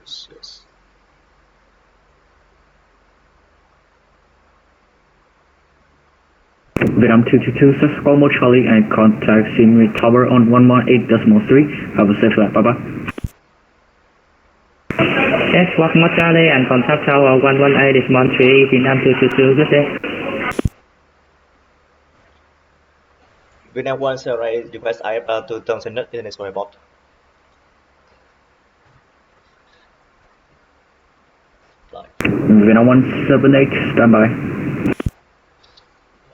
Yes. Vietnam 222, Cisco Mo Charlie and contact Siem Reap Tower on 118.3. Have a safe flight. Bye bye. Yes, Walk Mo Charlie and contact Tower 118.3, Vietnam 222, good day. Vietnam 178 request IFR to Thompson Nhat in its report. Vietnam 178, stand by.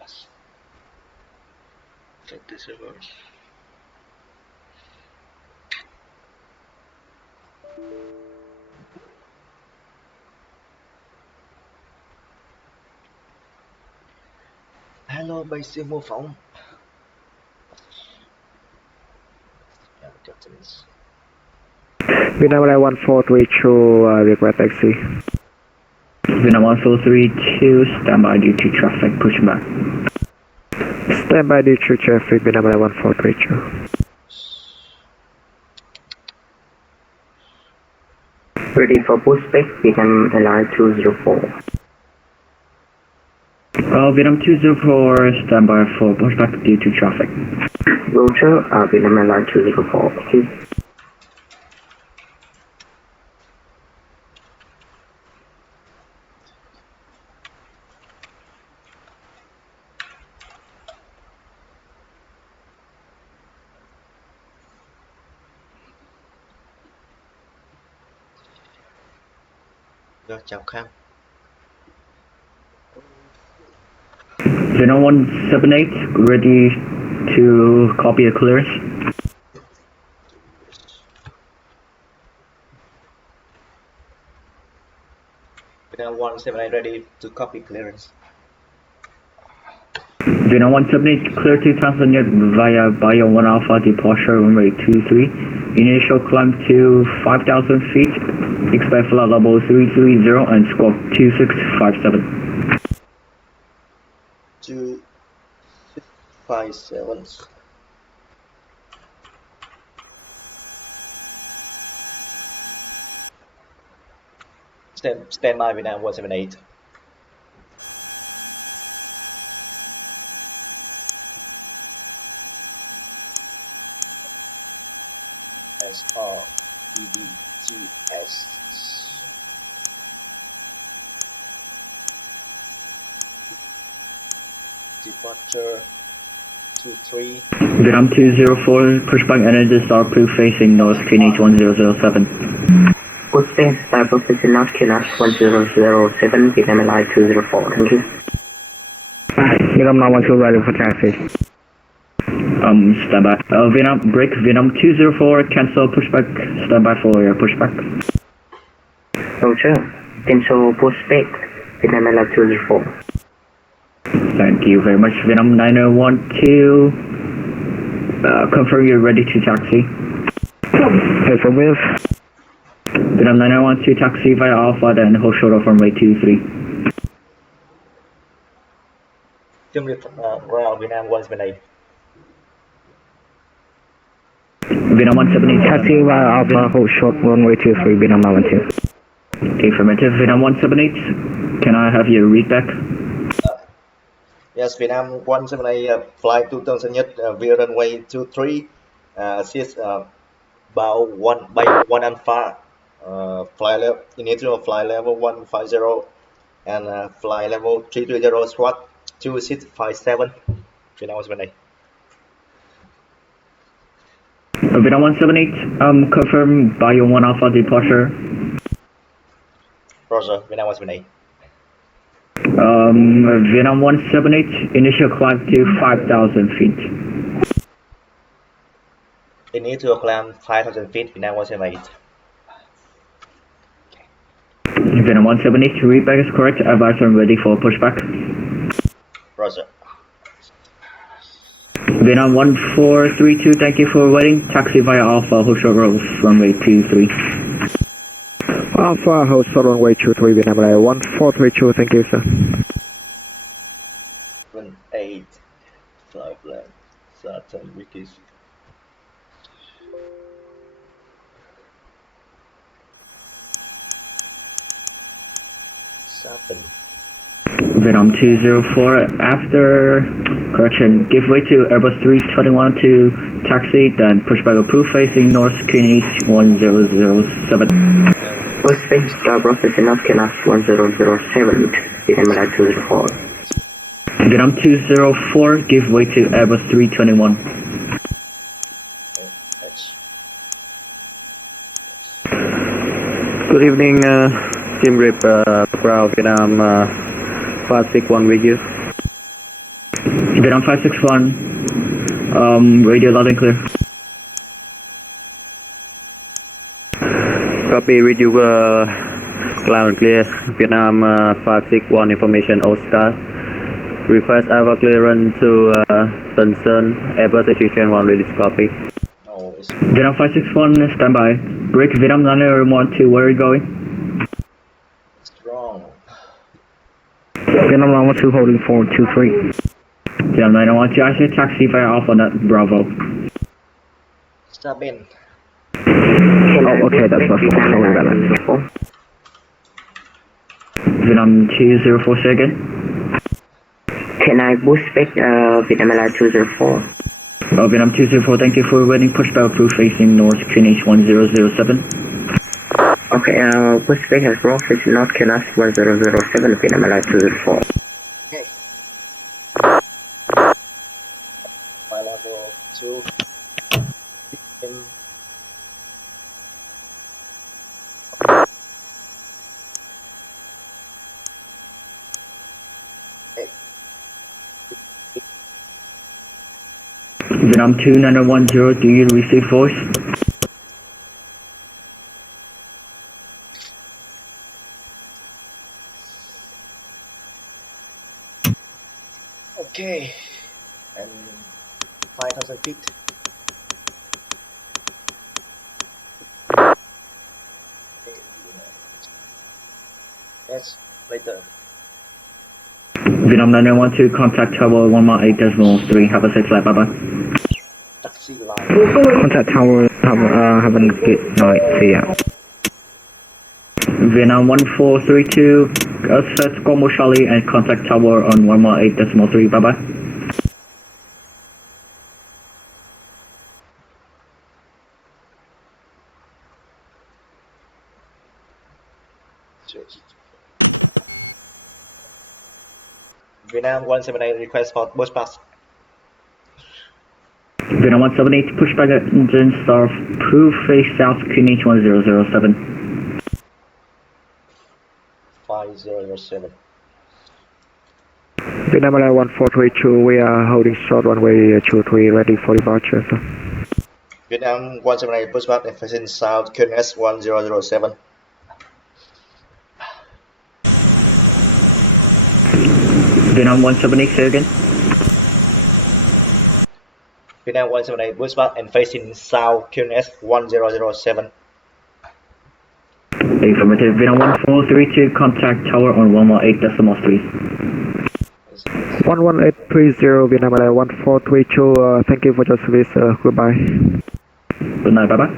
Yes. Check this reverse. Hello, bay Siem mô phỏng. Yeah, just this. Vietnam 1432, request taxi. Vietnam 1432, stand by due to traffic pushback. Stand by due to traffic, Vietnam 1432. Ready for pushback, Vietnam Airline 204. Vietnam 204, stand by for pushback due to traffic. Roger, Vietnam Airline 204, thank you. Rồi, chào Khang. Vietnam 178, ready to copy a clearance. Vietnam 178 ready to copy clearance. Vietnam 178, clear to Thompson Nhat via Bio 1 Alpha departure runway 23. Initial climb to 5,000 feet. Expect flight level 330 and squawk 2657. 2657. Stand by Vietnam 178. SREBTS. Departure 23. Vietnam 204, pushback energy start proof facing north QNH 1007. Pushback, start position north QNH 1007, Vietnam Airline 204, thank you. Vietnam 912, ready for taxi. Stand by. Vietnam, break, Vietnam 204, cancel pushback, stand by for your pushback. Roger, cancel pushback, Vietnam Airline 204. Thank you very much. Vietnam 9012, confirm you're ready to taxi. Affirmative. Vietnam 9012, taxi via Alpha, then hold short of runway 23. Royal Vietnam 178. Vietnam 178. Taxi via Alpha, hold short runway 23, Vietnam 912. Affirmative. Vietnam 178, can I have your read back? Yes, Vietnam 178, fly to Thompson Nhat via runway 23. Assist about one alpha. Initial fly level 150 and fly level 330 squawk 2657. Vietnam 178. Vietnam 178, confirm Bio 1 Alpha departure. Roger, Vietnam 178. Vietnam 178, initial climb to 5,000 feet. Initial climb 5,000 feet, Vietnam 178. Vietnam 178, readback is correct. Advise I'm ready for pushback. Roger. Vietnam 1432, thank you for waiting. Taxi via Alpha, hold short roll runway 23. Alpha, hold short runway 23, Vietnam 1432, thank you, sir. 8 flight plan Saturn British. Saturn. Vietnam 204, after correction, give way to Airbus 321 to taxi, then push back approved facing north, QNH 1007. Pushback star professional class 1007, Vietnam 204. Vietnam 204, give way to Airbus 321. Good evening, Siem Riep, Ground Vietnam 561 with you. Vietnam 561, radio loud and clear. Copy with you, loud and clear. Vietnam 561 information Oscar. Request our clearance to Sunsun, Airbus A321 release copy. Oh, it's Vietnam 561, standby. Break Vietnam 912, where are you going? strong. Vietnam 912 holding 423. Vietnam 912, I see taxi via Alpha Net Bravo. Stop in. Oh, okay, that's my fault. Sorry about that. Vietnam 204, say again. Can I boost back Vietnam 204? Vietnam 204, thank you for waiting. Push back approved facing north, QNH 1007. Okay, boost back has professional class 1007, Vietnam 204. Okay. Flight level 2. Vietnam 2910, do you receive voice? Okay. And 5,000 feet. Yes, later. Vietnam 912, contact tower 118.3. Have a safe flight, bye bye. Taxi line. Contact tower, have a good night, see ya. Vietnam 1432, set Como Charlie and contact tower on 118.3, bye bye. Vietnam 178 request for bus pass. Vietnam 178, push back engine start, proof face south, QNH 1007. 5007. Vietnam 1432, we are holding short runway 23, ready for departure, sir. Vietnam 178 bus pass and facing south, QNS 1007. Vietnam 178, say again. Vietnam 178 bus pass and facing south, QNS 1007. Affirmative. Vietnam 1432, contact tower on 118.3. 11830, Vietnam 1432, thank you for your service, goodbye. Good night, bye bye.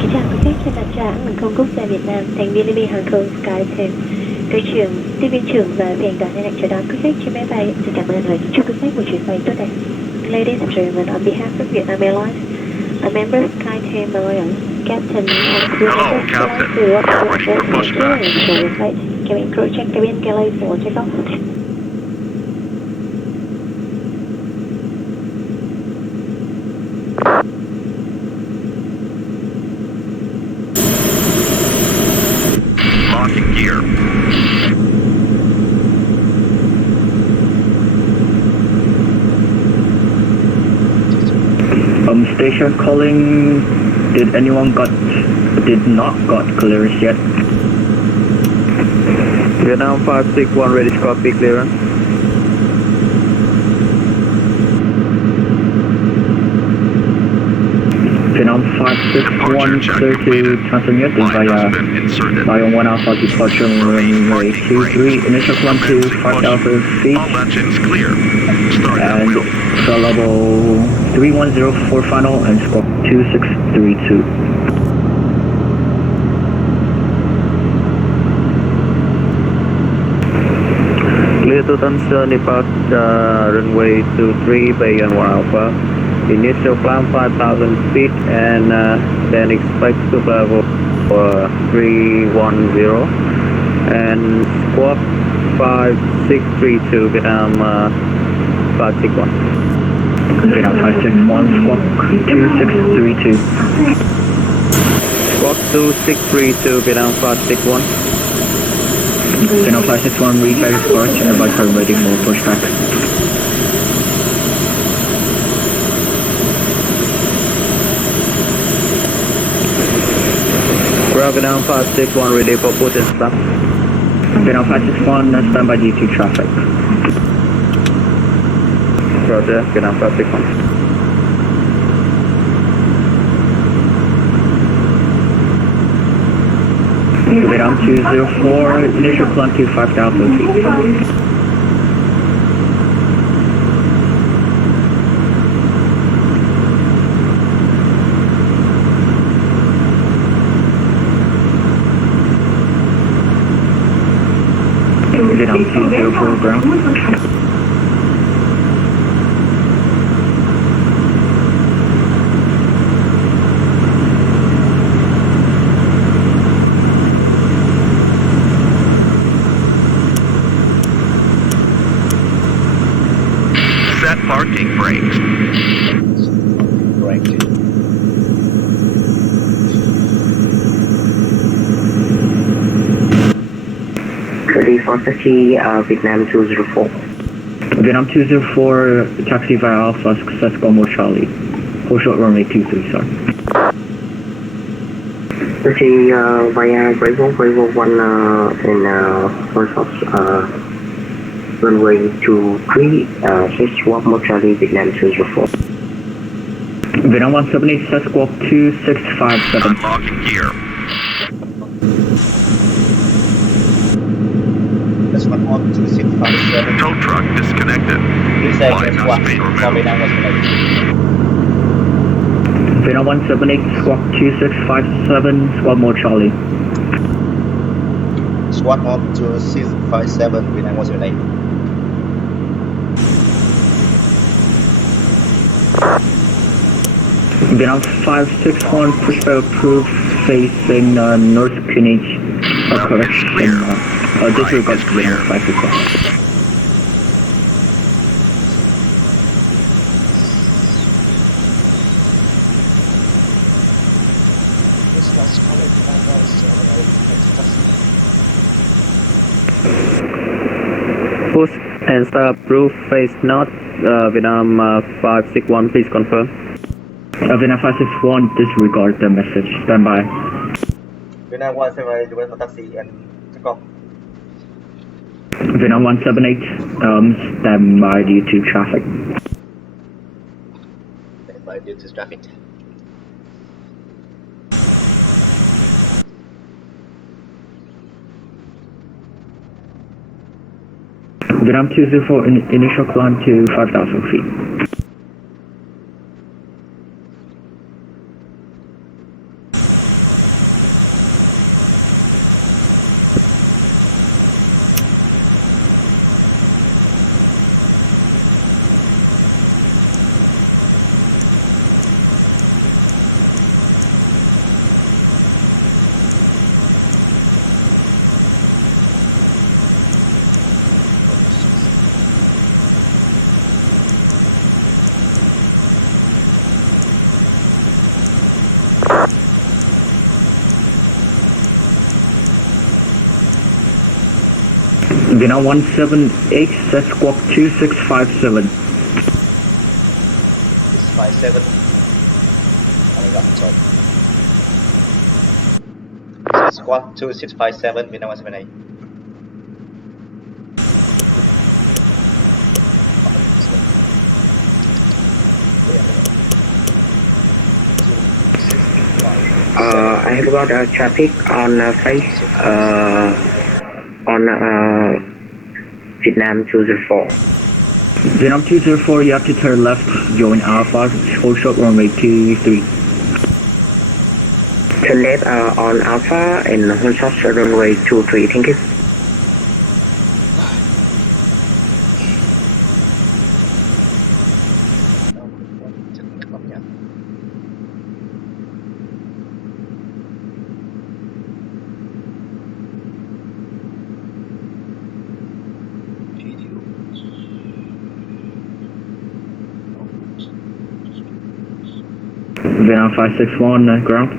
Kính chào quý khách trên mặt trạm hàng không quốc gia Việt Nam, thành viên liên minh hàng không SkyTeam, cơ trưởng, tiếp viên trưởng và phi hành đoàn hân hạnh chào đón quý khách trên máy bay. Xin cảm ơn và kính chúc quý khách một chuyến bay tốt đẹp. Ladies and gentlemen, on behalf of Vietnam Airlines, a member of SkyTeam Alliance, Captain and crew members would like to welcome you to your flight. Cabin crew check cabin galley for takeoff. Locking gear. Initial calling, did anyone did not got clearance yet? Vietnam 561 ready to copy clearance. Vietnam 561 clear to Tanzania via 1 Alpha departure runway 23, initial climb to 5,000 feet. All engines clear. Start at And wheel. for level 3104 final and squawk 2632. Clear to Tanzania, depart runway 23, Bay and 1 Alpha. Initial climb 5,000 feet and then expect to level 310 and squawk 5632 Vietnam 561. Vietnam 561 squawk 2632. Squawk 2632 Vietnam 561. Vietnam 561 Riep escort and advise her ready for pushback. Vietnam 561 ready for push and stop. Vietnam 561 standby due to traffic. Roger, Vietnam 561. Vietnam 204, initial climb to 5,000 feet. Vietnam 204 ground. Set parking brakes. Right. Ready for taxi, Vietnam 204. Vietnam 204, taxi via Alpha, success Golmo Charlie. Hold short runway 23, sorry. Taxi via Bravo 1 and 1 Fox, runway 23, swap Charlie, Vietnam 204. Vietnam 178, set squawk 2657. Unlocking gear. That's 12657. Tow truck disconnected. Please say Flight that's has what been removed. Vietnam was connected. Vietnam 178, squawk 2657, squad mode Charlie. Squad on to 657 Vietnam was your name. Vietnam 561, pushback approved, facing North Kunich. Correction. Disregard Vietnam 561. Push and start approved, face north, Vietnam 561, please confirm. Vietnam 561, disregard the message. Stand by. Vietnam 178, you wait for taxi and take off. Vietnam 178, stand by due to traffic. Stand by due to traffic. Vietnam 204, initial climb to 5,000 feet. Vietnam 178, set squawk 2657. 657. sorry. Squawk 2657, Vietnam 178. I have got a traffic on face on Vietnam 204. Vietnam 204, you have to turn left, join Alpha, hold short runway 23. Turn left on Alpha and hold short runway 23. Thank you. Vietnam 561, ground.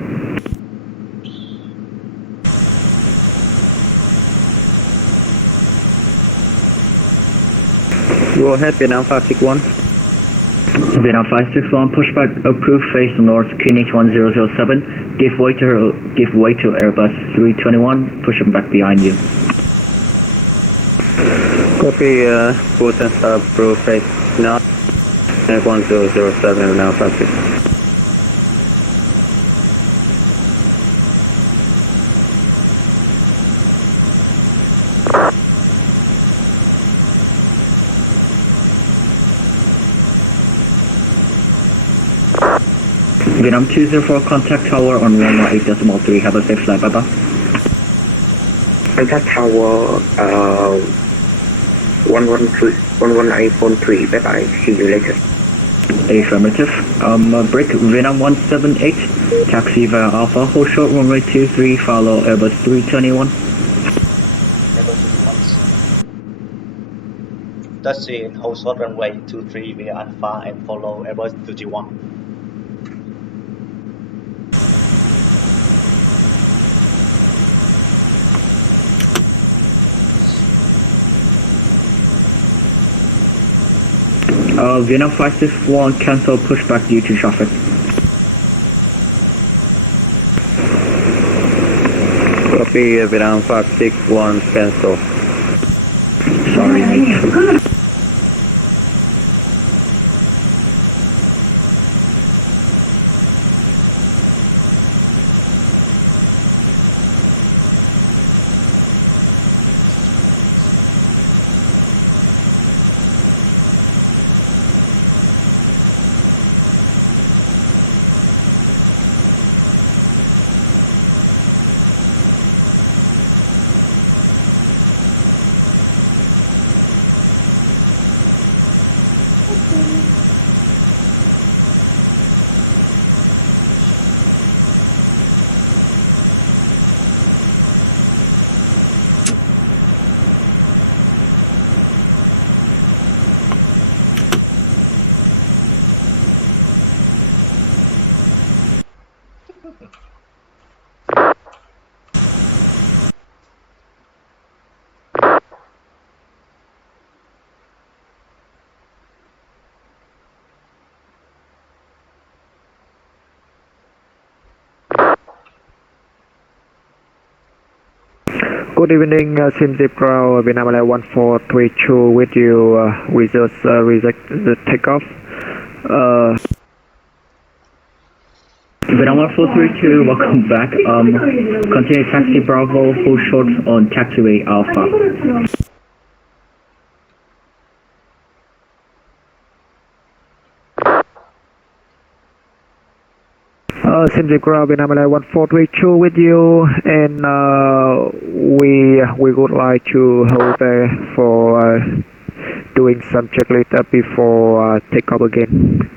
Go ahead, Vietnam 561. Vietnam 561, pushback approved, face north, QNH 1007. Give way to Airbus 321, push them back behind you. Copy, Bhutan approved, face north, QNH 1007, Vietnam 561. Vietnam 204, contact tower on 118.3. Have a safe flight, bye bye. Contact tower 118.3. Bye bye. See you later. Affirmative. Break Vietnam 178. Taxi via Alpha. Hold short runway 23. Follow Airbus 321. Taxi in hold short runway 23 via Alpha and follow Airbus 31. Vietnam 561, cancel pushback due to traffic. Copy, Vietnam 561, cancel. Sorry, mate. Good evening, Siem Pro, Vietnam Airlines 1432 with you. We just reject the takeoff. Vietnam 1432, welcome back. Continue taxi Bravo, hold short on taxiway Alpha. Siem Pro, Vietnam Airlines 1432 with you, and we would like to hold there for doing some checklist before takeoff again.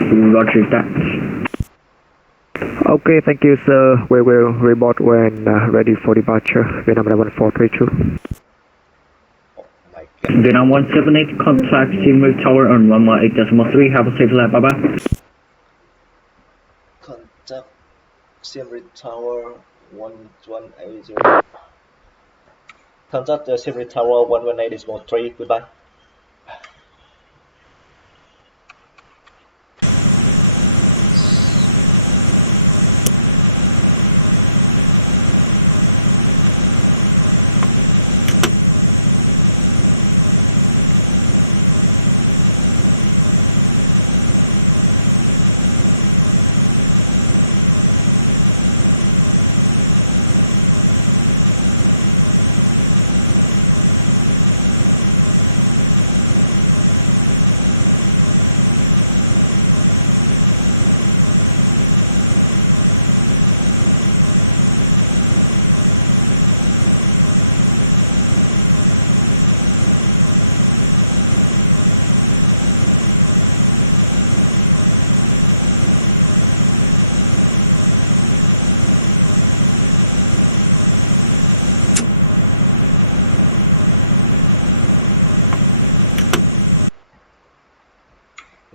Roger that. Okay, thank you, sir. We will report when ready for departure. Vietnam Airlines 1432. Oh my god. Vietnam 178, contact Siem Tower on 118.3. Have a safe flight, bye bye. Contact Siem Tower 1180. Contact Siem Tower 118.3. Goodbye.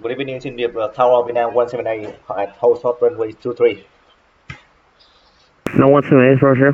Good evening, Siem Reap, Tower Vietnam 178 at host hot runway 23. No 178, Roger.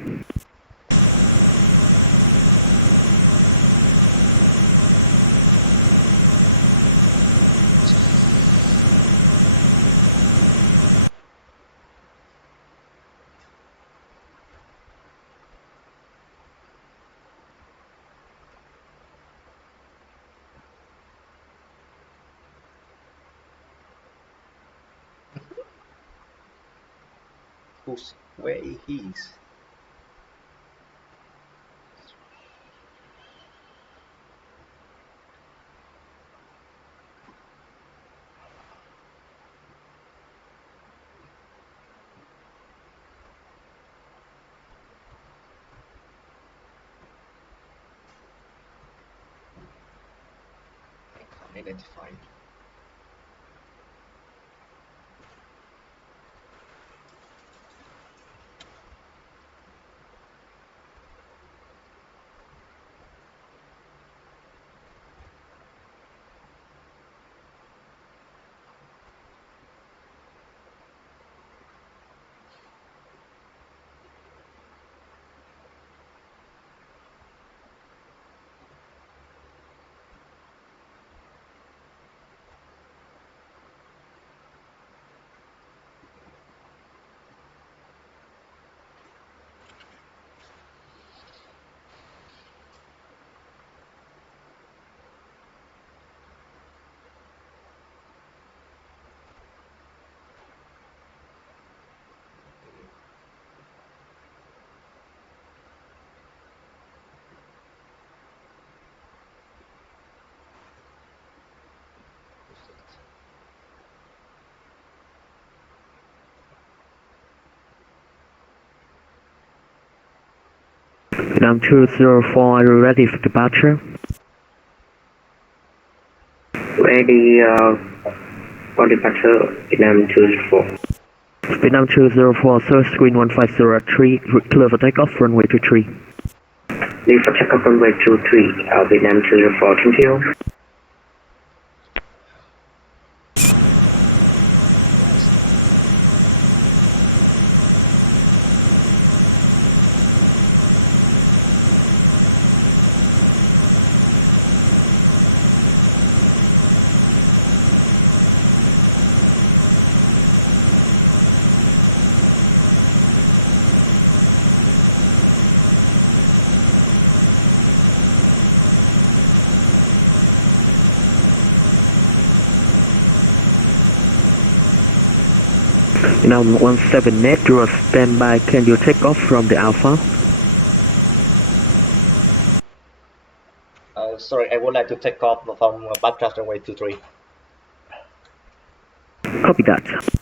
Where he is? Identified. Vietnam 204, are you ready for departure? Ready for departure, Vietnam 204. Vietnam 204, sir, screen 1503, clear for takeoff, runway 23. Leave for takeoff runway 23, Vietnam 204, thank you. Vietnam 178, you are standby, can you take off from the Alpha? Sorry, I would like to take off from backtrack runway 23. Copy that.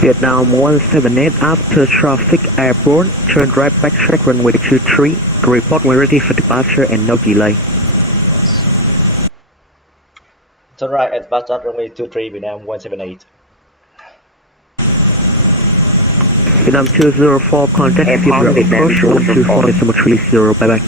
Vietnam 178, after traffic airborne, turn right backtrack runway 23, report when ready for departure and no delay. Turn right at backtrack runway 23, Vietnam 178. Vietnam 204, contact Airport, zero approach 124.30, bye bye.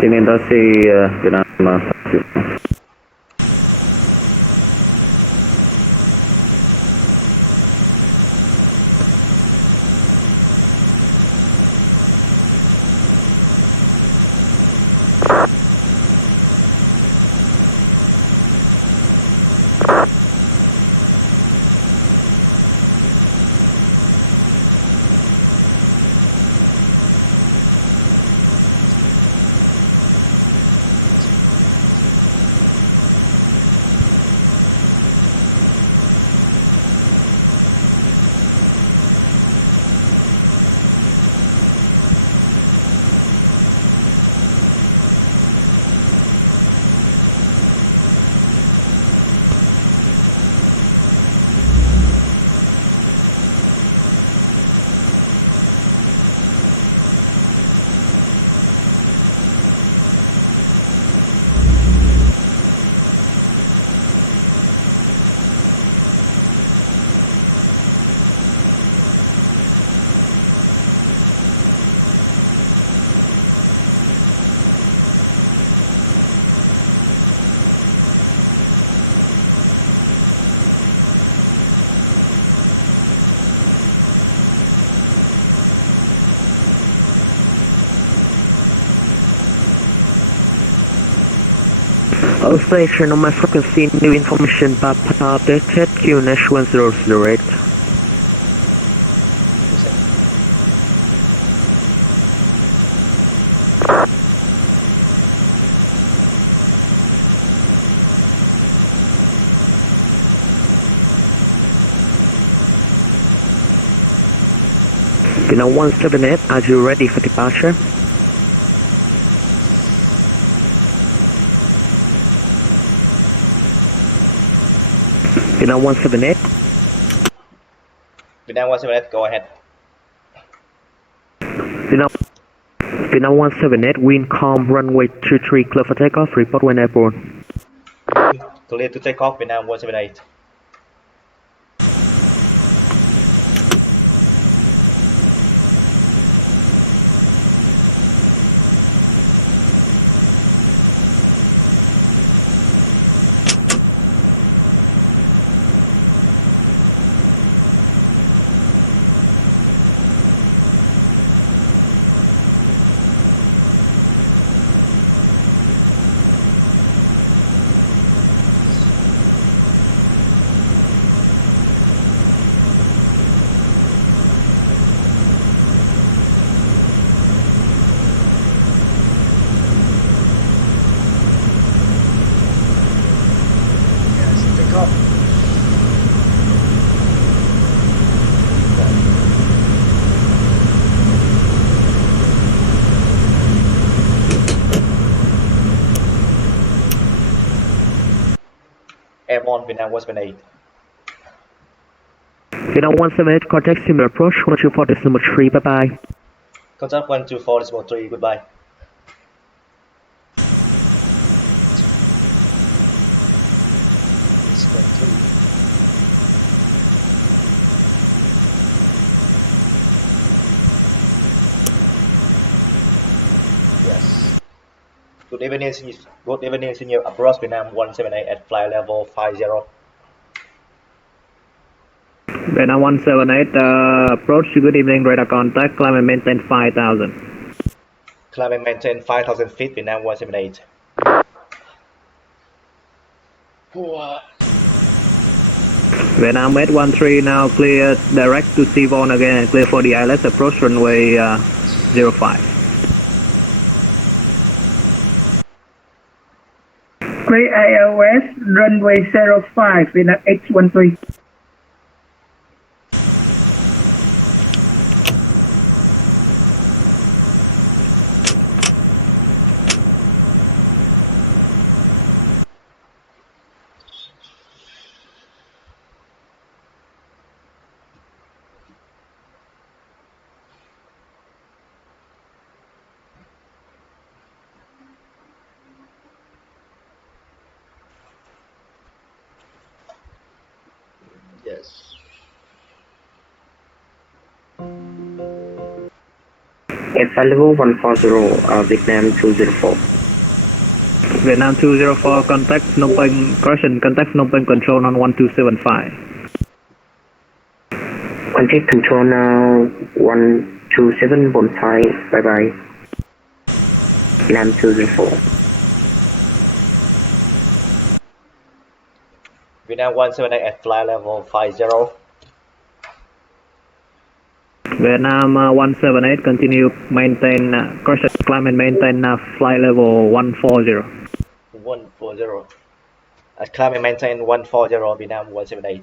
Tin Yên Taxi Việt Nam 60. All station on my frequency, new information bar updated, QNH 1008. Vietnam 178, are you ready for departure? Vietnam 178. Vietnam 178, go ahead. Vietnam 178, wind calm, runway 23, clear for takeoff, report when airborne. Clear to take off, Vietnam 178. Airborne, Vietnam 178. Vietnam 178, contact similar approach, 124.3, bye bye. Contact 124.3, goodbye. Yes. Good evening, senior. Approach Vietnam 178 at flight level 50. Vietnam 178, approach, good evening, radar contact, climb and maintain 5,000. Climb and maintain 5,000 feet, Vietnam 178. Vietnam 813 now clear direct to Siem again, clear for the ILS, approach runway 05. Clear ILS, runway 05, Vietnam 813. Yes. flight level 140, Vietnam 204. Vietnam 204, contact Phnom Penh, correction, contact Phnom Penh control on 1275. Contact control now 12715, bye bye. Vietnam 204. Vietnam 178 at flight level 50. Vietnam 178, continue maintain, correction, climb and maintain flight level 140. 140. Climb and maintain 140, Vietnam 178.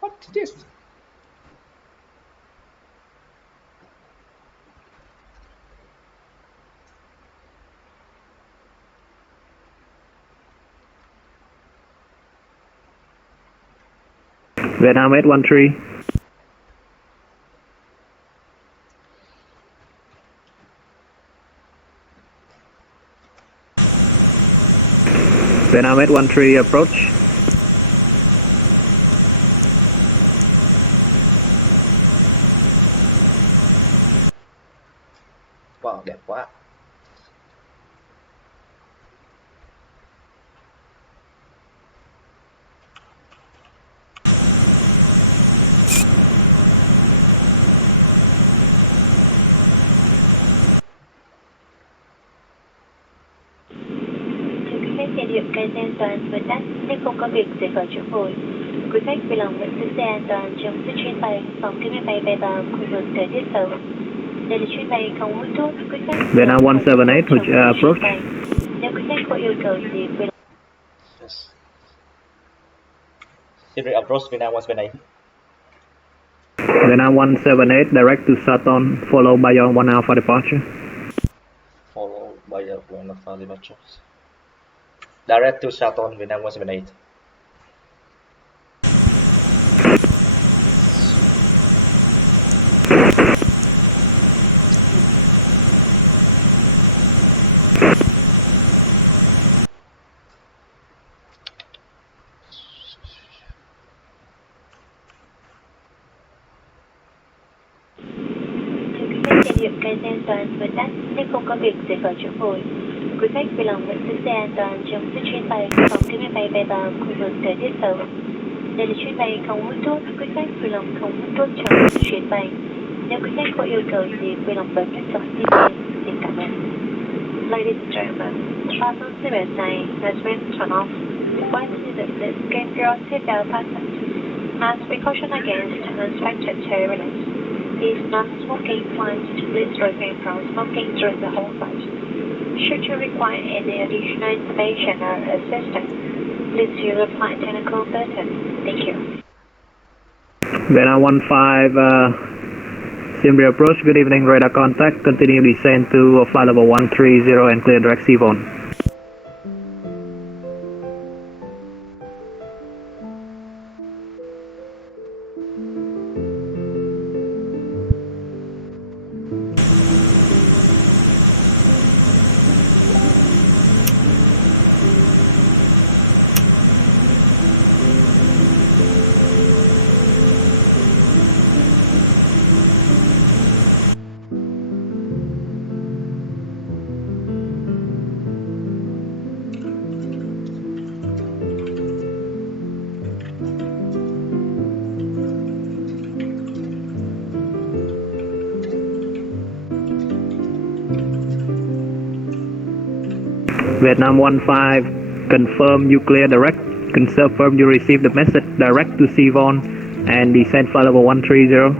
What's this? Vietnam 813. Vietnam 813 approach. Wow, đẹp quá. Xe điện cây xe an toàn với tắt nếu không có việc rời khỏi chỗ ngồi. Quý khách vui lòng vẫn giữ xe an toàn trong suốt chuyến bay, phòng khi máy bay bay vào khu vực thời tiết xấu. Đây là chuyến bay không hút thuốc. Quý khách Vietnam 178 approach. Nếu quý khách có yêu cầu gì vui lòng. Siem approach Vietnam 178. Vietnam 178 direct to Saton, followed by your 1 hour for departure. Followed by a 1 alpha departure. Direct to Saturn, Vietnam 178. Xe điện cây xe an toàn với tắt nếu không có việc rời khỏi chỗ ngồi. Quý khách vui lòng vẫn giữ xe an toàn trong suốt chuyến bay, phòng khi máy bay bay vào khu vực thời tiết xấu. Đây là chuyến bay không hút thuốc. Quý khách vui lòng không hút thuốc trong suốt chuyến bay. Nếu quý khách có yêu cầu gì vui lòng bấm nút chọn tiếp theo. Xin cảm ơn. Ladies and gentlemen, travel Siem has been turned off. When citizens get your seatbelt fastened. As precaution against unexpected turbulence, these non-smoking flights, please refrain from smoking during the whole flight. Should you require any additional information or assistance, please use the flight technical button. Thank you. Vietnam 15, Siem Reap approach, good evening, radar contact, continue descent to flight level 130 and clear direct Seavon. Vietnam 15, confirm you clear direct, confirm you received the message direct to Seavon and descend flight level 130.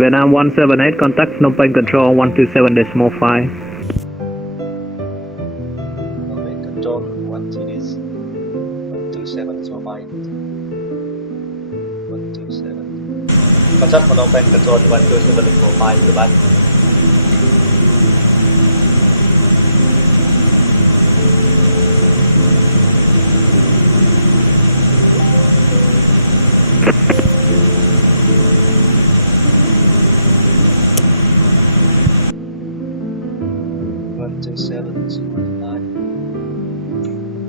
Vietnam 178, contact Phnom Penh control 127.5. Okay, control 127.5. 127.5. Contact Phnom Penh Control 12745, goodbye.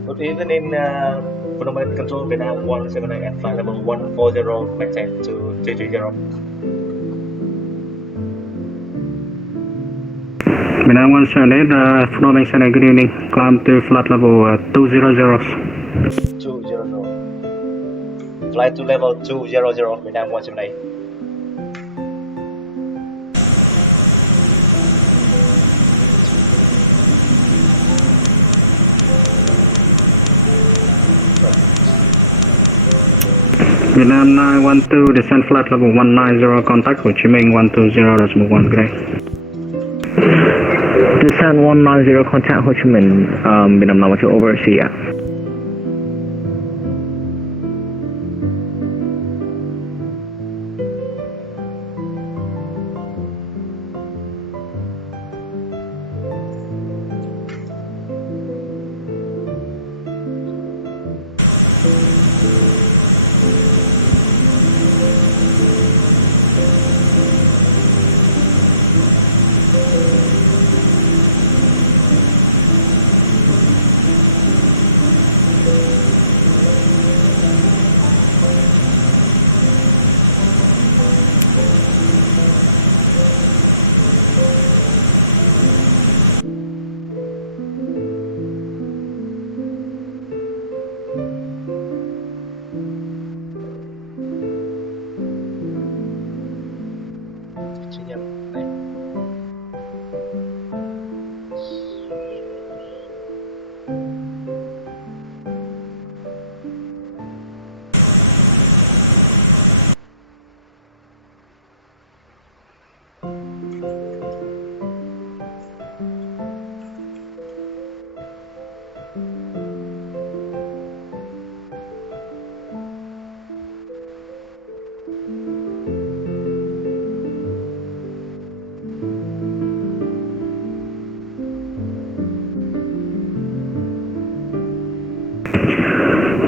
Good evening, Phnom Penh Control Vietnam 179 at flight level 140, maintain to 330. Vietnam 178, Phnom Penh Center, good evening. Climb to flight level 200. 200. Flight to level 200, Vietnam 178. Vietnam 912, descend flight level 190, contact Ho Chi Minh 120.1, good day. Descent 190, contact Ho Chi Minh, Vietnam 912 over, see ya.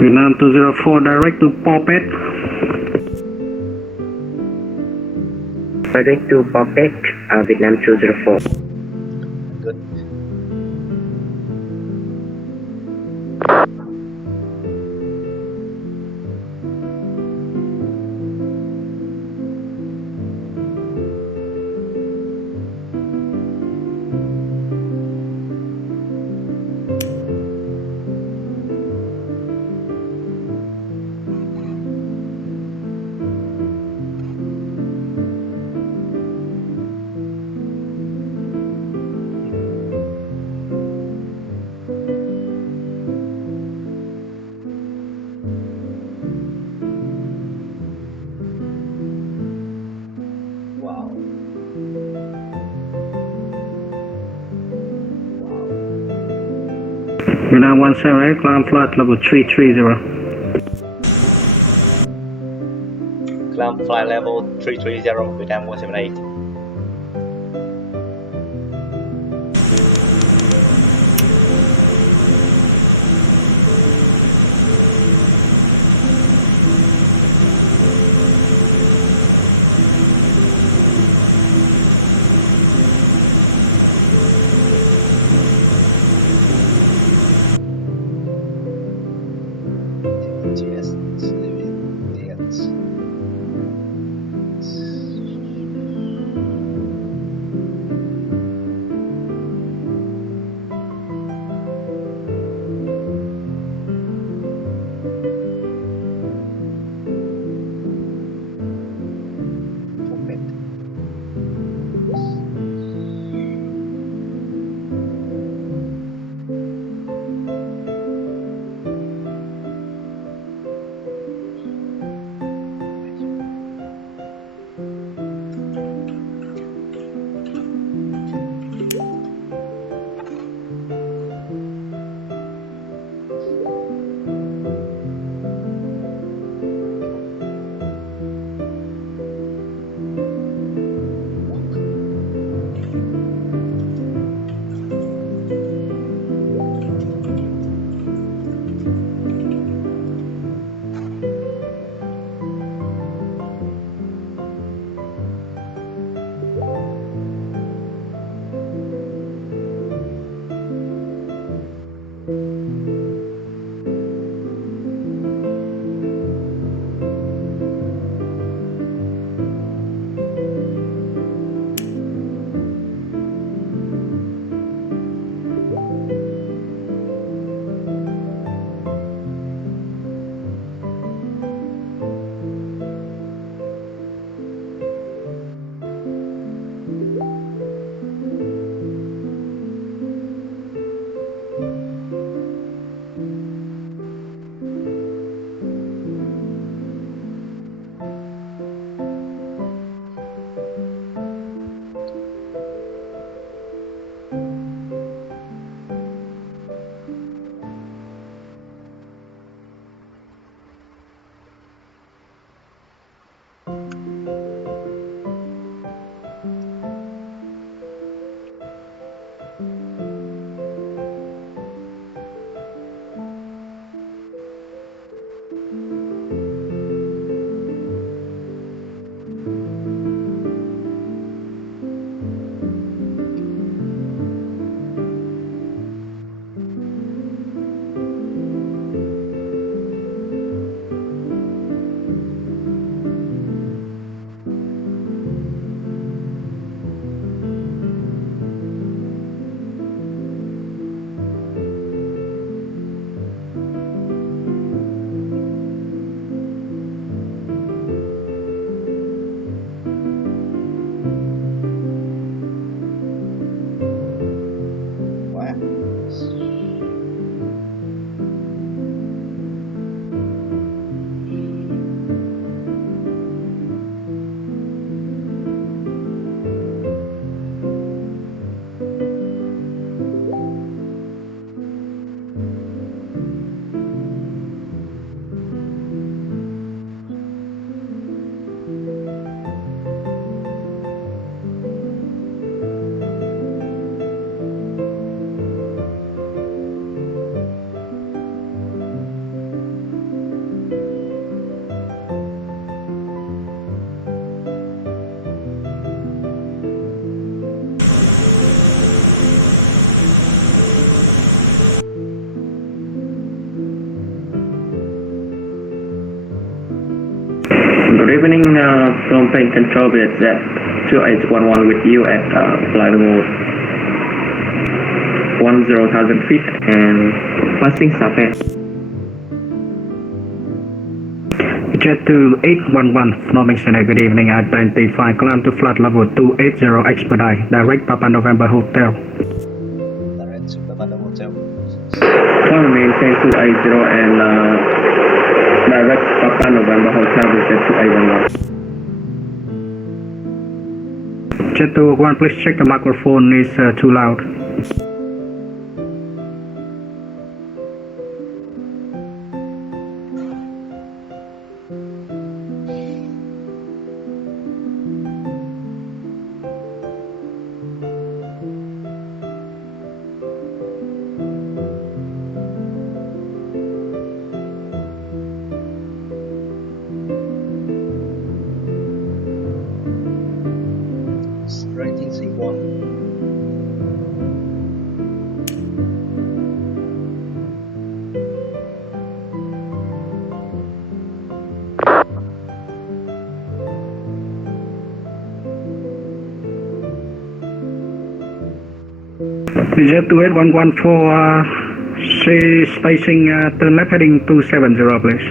Vietnam 204, direct to Popet. Direct to Popet, Vietnam 204. Good. Vietnam 178, climb flight level 330. Climb flight level 330, Vietnam 178. Yes. evening, Phnom Penh Control VZ 2811 with you at flight level 10,000 feet and passing Siem. Jet to 811, Phnom Penh Center, good evening, identify, climb to flight level 280, expedite, direct Papa November Hotel. Direct to Papa Hotel. Climb maintain 280 and direct Papa November Hotel with Jet 2811. Jet to 1, please check the microphone is too loud. Rating C1. Jet to 811 for spacing turn left heading 270, please.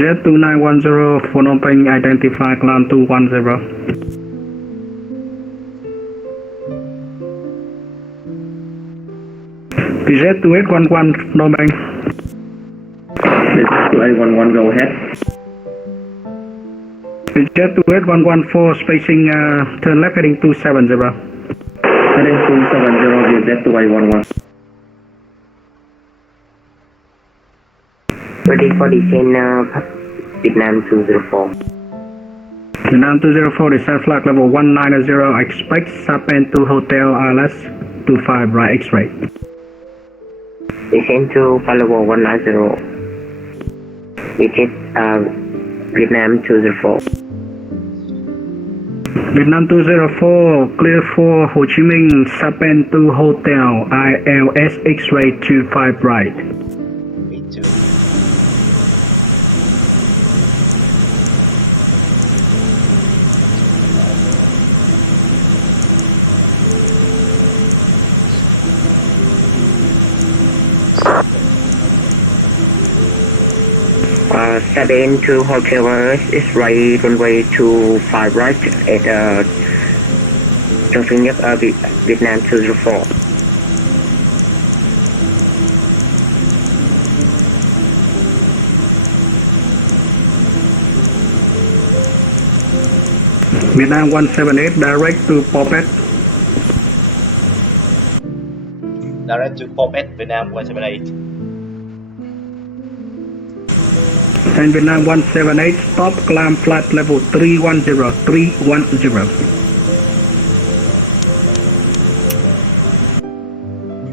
Jet 2910 Phnom Penh, identify, climb 210. Jet 2811 Phnom Penh. Jet 2811, go ahead. Jet 2811 for spacing turn left heading 270. Heading 270 with Jet 2811. Ready for descent, Vietnam 204. Vietnam 204, descent flight level 190, expect Siem to Hotel ILS 25 right X-ray. Descent to flight level 190. Visit Vietnam 204. Vietnam 204, clear for Ho Chi Minh, Siem to Hotel ILS X-ray 25 right. Me too. Siem to Hotel ILS X-ray runway 25 right at Junction Nhất Vietnam 204. Vietnam 178, direct to Phuket. Direct to Phuket, Vietnam 178. And Vietnam 178, stop, climb flight level 310, 310.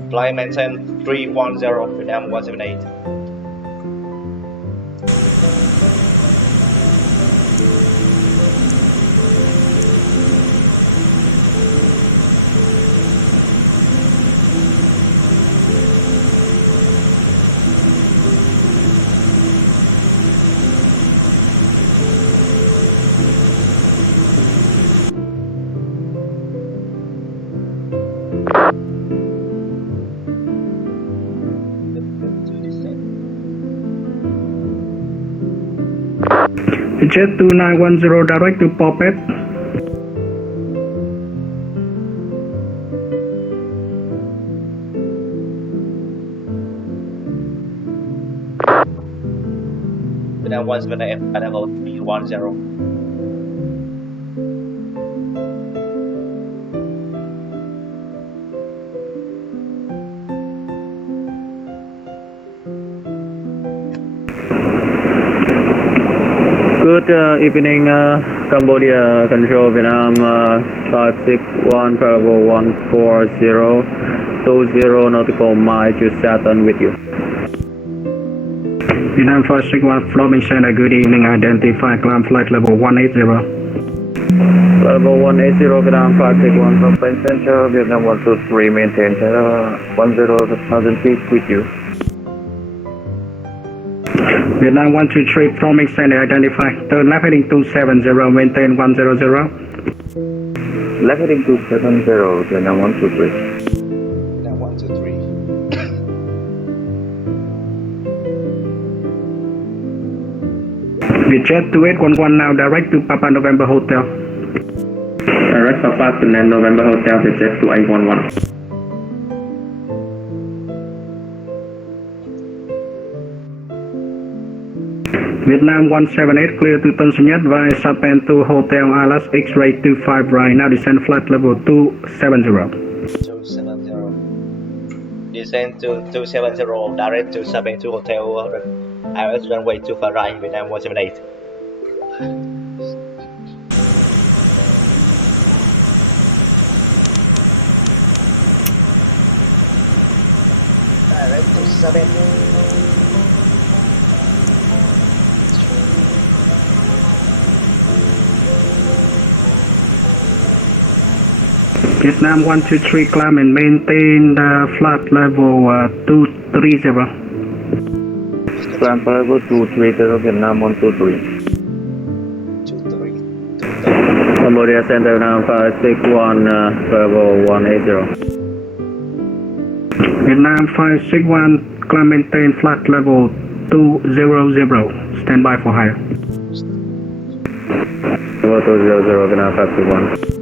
Flight maintain 310, Vietnam 178. Jet 2910, direct to Phuket. Vietnam 178 at level 310. Good evening, Cambodia Control Vietnam 561 Parable 140 20 nautical mile to Saturn with you. Vietnam 561 Flying Center, good evening, identify climb flight level 180. Level 180, Vietnam 561 from Flight Center, Vietnam 123, maintain 10,000 feet with you. Vietnam 123 Flying Center, identify, turn left heading 270, maintain 100. Left heading 270, Vietnam 123. Now 1, 2, 3. Vietjet 2811 now, direct to Papa November Hotel. Direct Papa to November Hotel, Vietjet 2811. Vietnam 178 clear to Tân Sơn Nhất via Saipan to Hotel Alice X-ray 25 right, now descend flight level 270. 270. Descend to 270, direct to Saipan to Hotel ILS runway 25 right, Vietnam 178. Direct to Saipan. Vietnam 123 climb and maintain the flight level 230. Climb level 230, Vietnam 123. 23. Cambodia Center, Vietnam 561, level 180. Vietnam 561 climb maintain flight level 200. Stand by for higher. Level 200, Vietnam 561.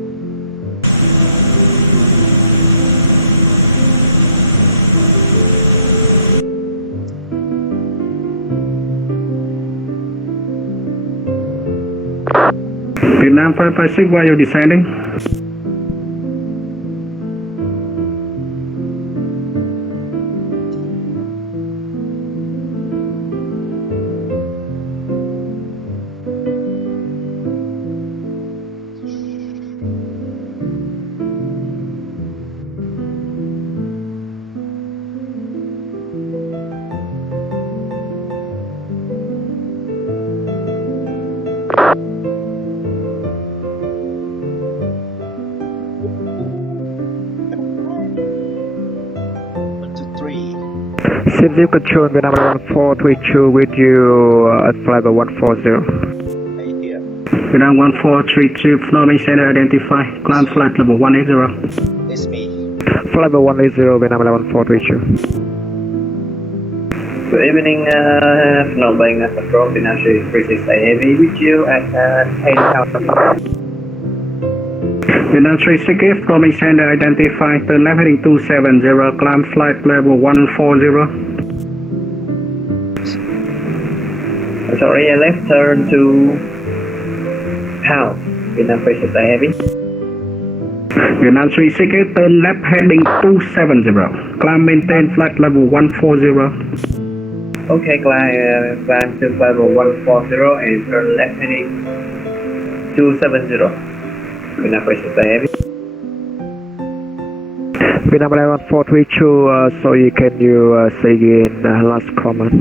Vietnam 556 while you're descending. Siem control, Vietnam 1432 with you at flight 140. Hey, here. Vietnam 1432 Flying Center, identify, climb flight level 180. It's me. Flight 180, Vietnam 1432. Good evening, Phnom Penh Control, Vietnam 368 Heavy with you at 8,000. Vietnam 368 Flying Center, identify, turn left heading 270, climb flight level 140. Sorry, left turn to House, Vietnam 368 Heavy. Vietnam 368 turn left heading 270, climb maintain flight level 140. Okay, climb to level 140 and turn left heading 270. Vietnam 368 Heavy. Vietnam 1432, so you can say again last comment.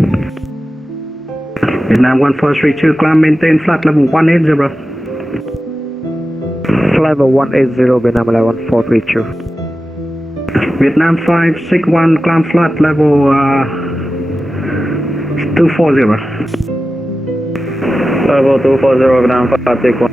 Vietnam 1432 climb maintain flight level 180. Flight 180, Vietnam 1432. Vietnam 561 climb flight level 240. Level 240, Vietnam 561.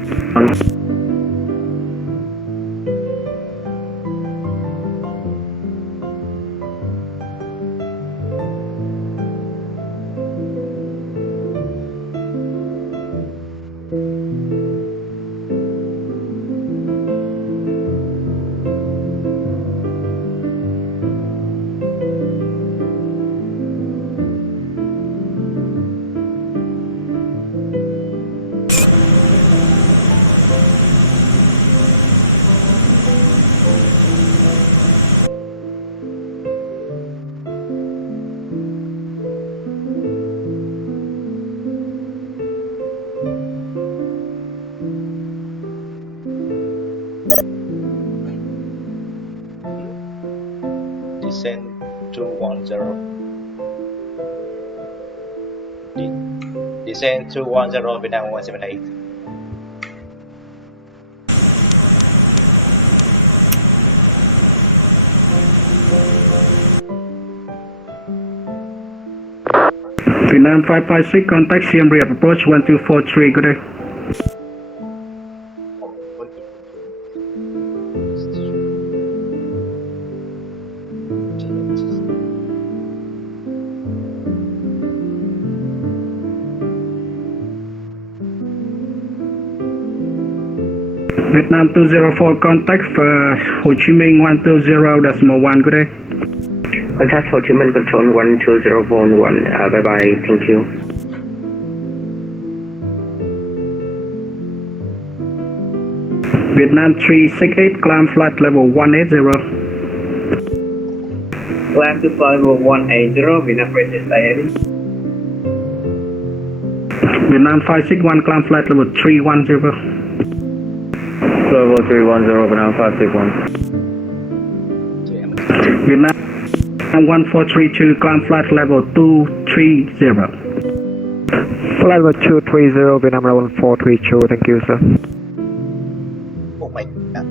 Descend 210. Descend 210 Vietnam 178. Vietnam 556, contact Siem Riep, approach 1243, good day. Vietnam 204, contact for Ho Chi Minh 120.1, good day. Contact Ho Chi Minh Control 120.1, bye bye, thank you. Vietnam 368, climb flight level 180. Climb to flight level 180, Vietnam Princess Diary. Vietnam 561, climb flight level 310. Level 310, Vietnam 561. Vietnam 1432, climb flight level 230. Flight level 230, Vietnam 1432, thank you, sir. Oh my god.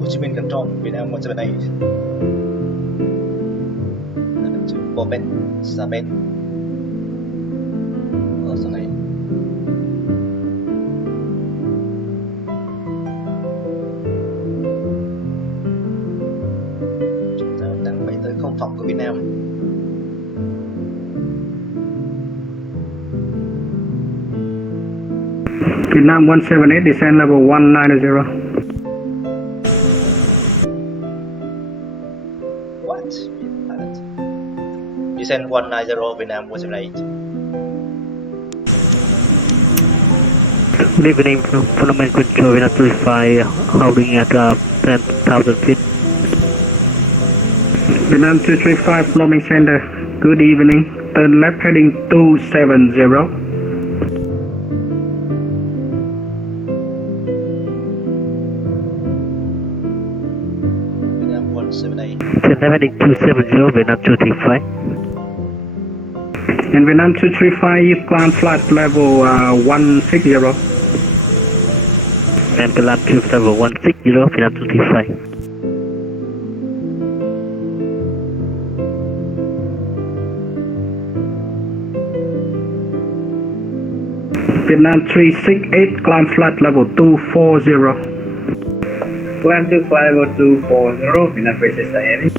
Ho Chi Minh Control Vietnam 178. Bopet Sabet. Ở sau này. Chúng ta đang bay tới không phòng của Việt Nam. Vietnam 178, descend level 190. What? Pilot. Descend 190 Vietnam 178. Good evening, Fundamental Control, Vietnam 35, holding at 10,000 feet. Vietnam 235, Norming Center, good evening. Turn left heading 270. Vietnam 178. Turn left heading 270, Vietnam 235. In Vietnam 235, you climb flight level 160. And climb to level 160, Vietnam 235. Vietnam 368, climb flight level 240. Climb to flight level 240, Vietnam Princess Diary.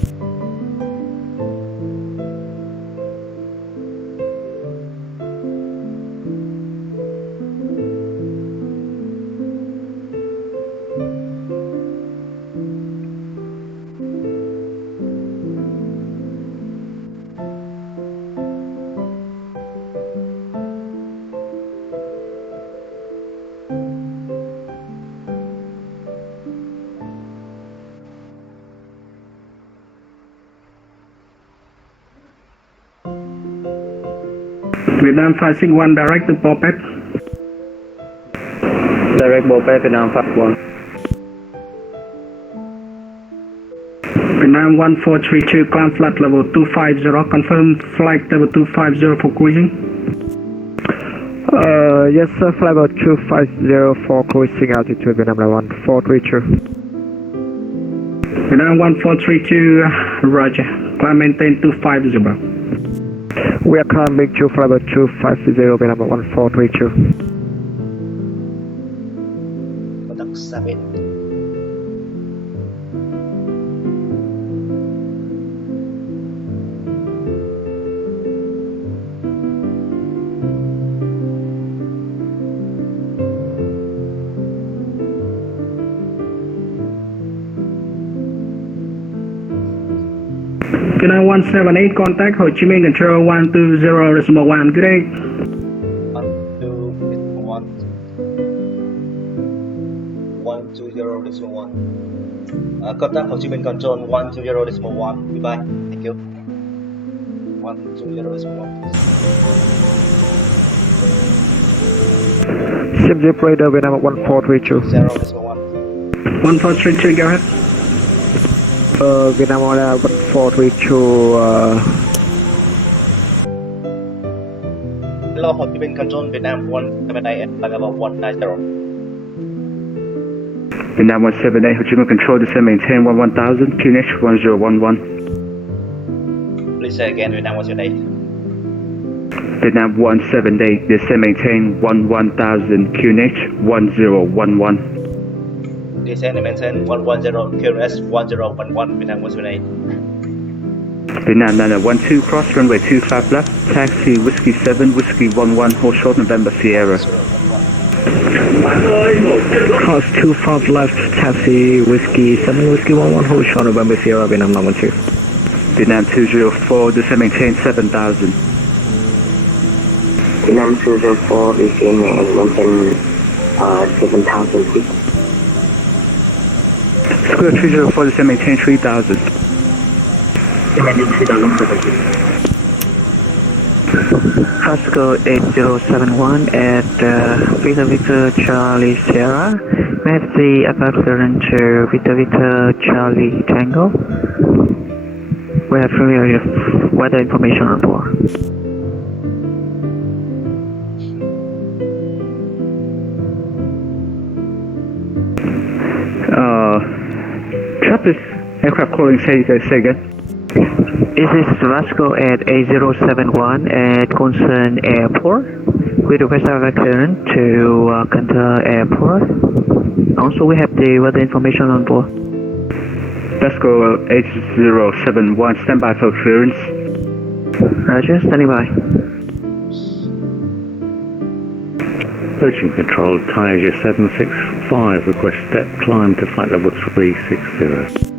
Vietnam 561, direct to Popet. Direct Bopet, Vietnam 51. Vietnam 1432, climb flight level 250. Confirm flight level 250 for cruising. Yes, sir, flight level 250 for cruising altitude, Vietnam 1432. Vietnam 1432, roger. Climb maintain 250. We are climbing to flight level 250, Vietnam 1432. Contact Sabet. Vietnam 178, contact Ho Chi Minh Control 120.1. Good day. 120.1. Contact Ho Chi Minh Control 120.1. Goodbye. Thank you. 120.1. Siem Reep Radar Vietnam 1432. 0.1. 1432, go ahead. Vietnam 1432. Hello, Ho Chi Minh Control Vietnam 178 at level 190. Vietnam 178, Ho Chi Minh Control, descend maintain 11,000, QNH 1011. Please say again, Vietnam 178. Vietnam 178, descend maintain 11,000, QNH 1011. Descend and maintain 110, QRS 1011, Vietnam 178. Vietnam 912, cross runway 25 left, taxi Whiskey 7, Whiskey 11, hold short November Sierra. Cross 25 left, taxi Whiskey 7, Whiskey 11, hold short November Sierra, Vietnam 912. Vietnam 204, descend maintain 7,000. Vietnam 204, descend and maintain 7,000 feet. Square 304, descend maintain 3,000. Maintain 3,000 feet. Fosco 8071 at Victor Charlie Sierra. May I have the above clearance to Victor Charlie Tango? We have familiar weather information on board. Trapeze aircraft calling, say again. This is Vasco at 8071 at Concern Airport. We request our clearance to Cantor Airport. Also, we have the weather information on board. Vasco 8071, stand by for clearance. Roger, standing by. Approaching control, Tiger 765, request step climb to flight level 360.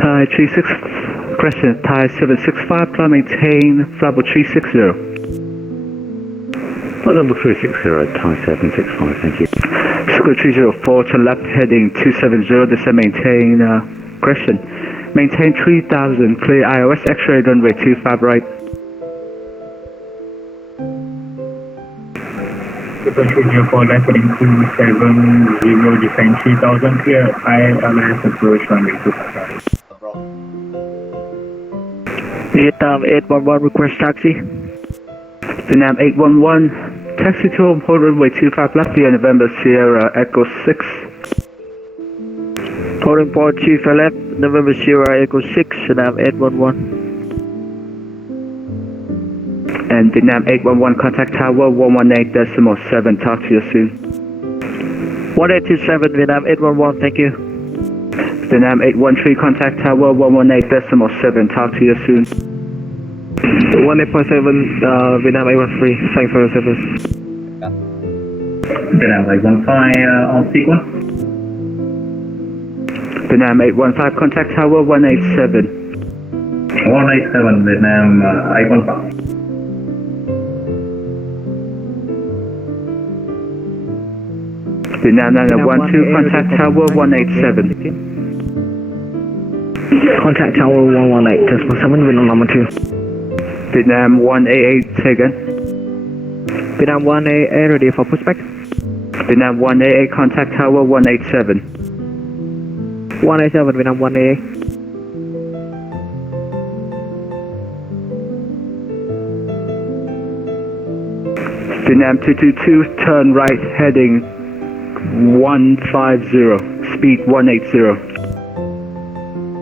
Thai 36, Crescent, Thai 765, climb maintain, flight level 360. Flight level 360, Thai 765, thank you. Square 304 to left, heading 270, descend maintain, Crescent. Maintain 3000, clear iOS, X-ray runway 25 right. Super 304, left heading 270, descend 3000, clear ILS approach runway 25 right. Vietnam 811, request taxi. Vietnam 811, taxi to home, hold runway 25 left via November Sierra Echo 6. Holding port 25 left, November Sierra Echo 6, Vietnam 811. And Vietnam 811, contact tower 118.7, talk to you soon. 1827, Vietnam 811, thank you. Vietnam 813, contact tower 118.7, talk to you soon. 18.7, Vietnam 813, thanks for your service. Vietnam 815, on sequence. Vietnam 815, contact tower 187. 187, Vietnam 815. Vietnam 912, contact tower 187. Contact tower 118, decimal 7, Vietnam number 2. Vietnam 188, say again. Vietnam 1AA, ready for pushback. Vietnam 188, contact tower 187. 187, Vietnam 1AA. Vietnam 222, turn right, heading 150, speed 180.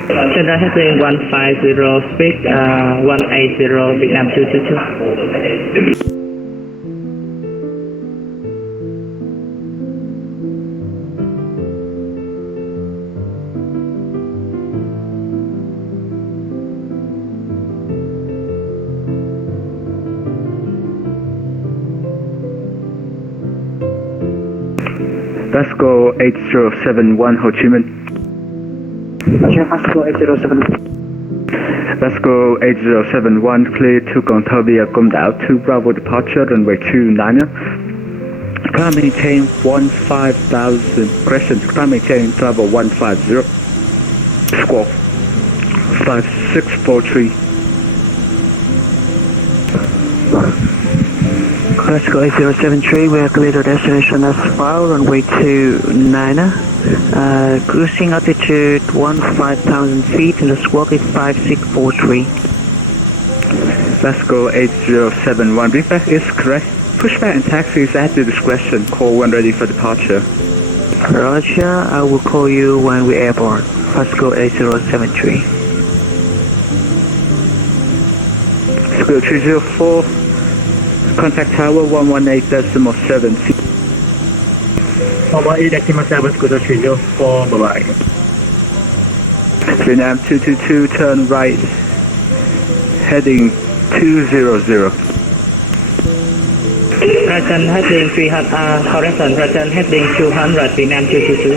Center heading 150, speed 180, Vietnam 222. Vasco 8071, Ho Chi Minh. Roger, Vasco 8071. Let's go 8071, clear to control vehicle out to Bravo departure, runway 29. Climb maintain 15,000, crescent, climb maintain travel 150, squawk 5643. Let's go 8073, we are clear to destination as well, runway 29. Cruising altitude 15,000 feet and the squawk is 5643. Let's go 8071, readback is correct. Pushback and taxi is at your discretion. Call when ready for departure. Roger, I will call you when we're airborne. Let's go 8073. Let's go 304, contact tower 118.7. Hawaii Decimal 7, Scooter 304, bye-bye. Vietnam 222, turn right, heading 200. Return heading 300, correction, return heading 200, Vietnam 222.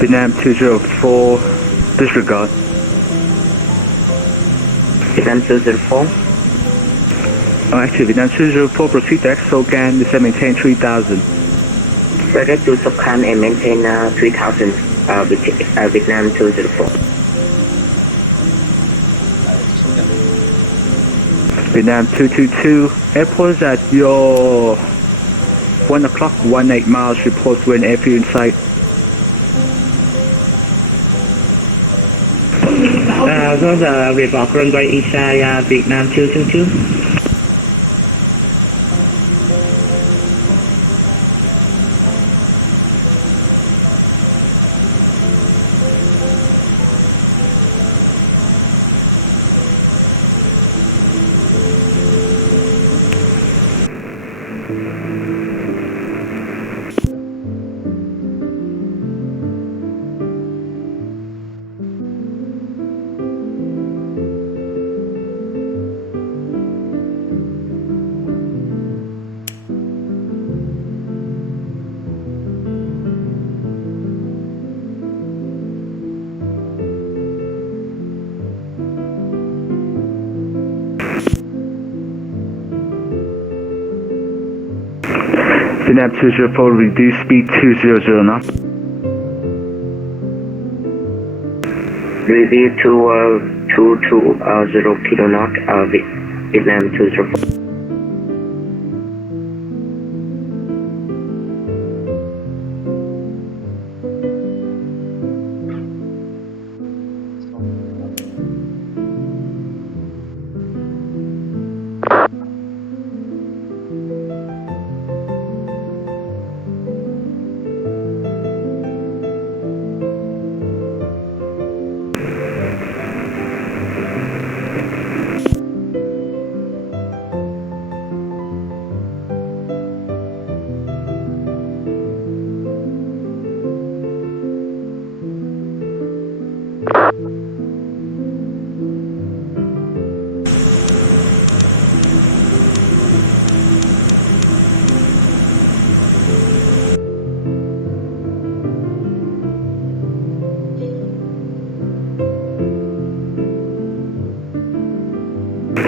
Vietnam 204, disregard. Vietnam 204. Oh, actually, Vietnam 204, proceed to Exogan, descend maintain 3000. Direct to Sokhan and maintain 3000, Vietnam 204. Vietnam 222, airport is at your 1 o'clock, 18 miles, report wind airfield in sight. Có giờ report runway Isha, Vietnam 222. Vietnam 204, reduce speed 200 knots. Review to 220 kilo knot, Vietnam 204.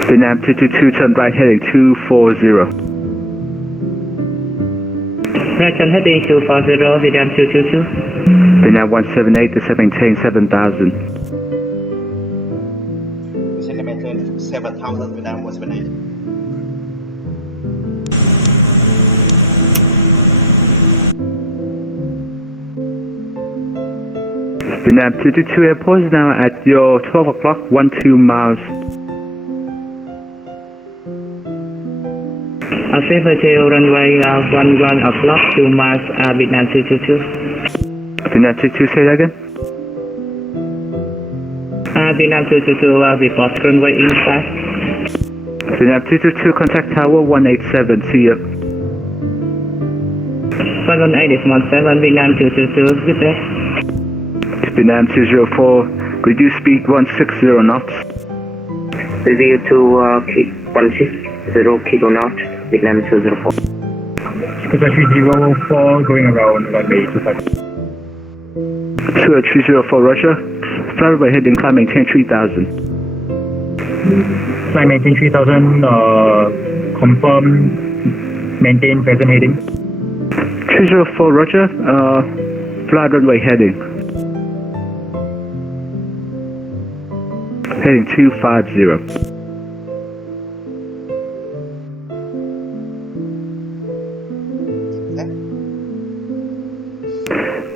Vietnam 222, turn right heading 240. Return heading 240, Vietnam 222. Vietnam 178, descend maintain 7000. Descend maintain 7000, Vietnam 178. Vietnam 222, airport is now at your 12 o'clock, 12 miles. Safe hotel runway 11 o'clock, 2 miles, Vietnam 222. Vietnam 222, say that again? Vietnam 222, report runway inside. Vietnam 222, contact tower 187, see you. 118.7, Vietnam 222, good day. Vietnam 204, reduce speed 160 knots. Review to 160 kilo knot, Vietnam 204. Square 304 going around runway 25. Square 304, Roger. Flight level heading, climb maintain 3000. Flight maintain 3000, confirm, maintain present heading. 304, Roger. Flight runway heading. Heading 250.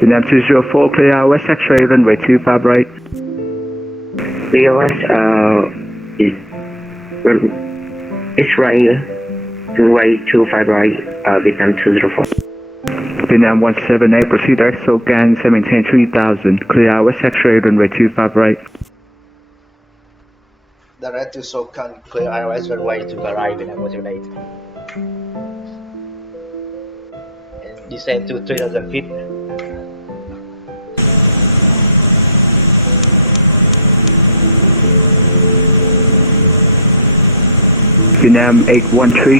Vietnam 204, clear West X-ray, runway 25 right. Clear West, is X-ray, runway 25 right, Vietnam 204. Vietnam 178, proceed EXO gang, maintain 3000, clear West X-ray, runway 25 right. Direct to SoCal, clear IOS runway to the right, Vietnam 178. And descend to 3000 feet. Vietnam 813.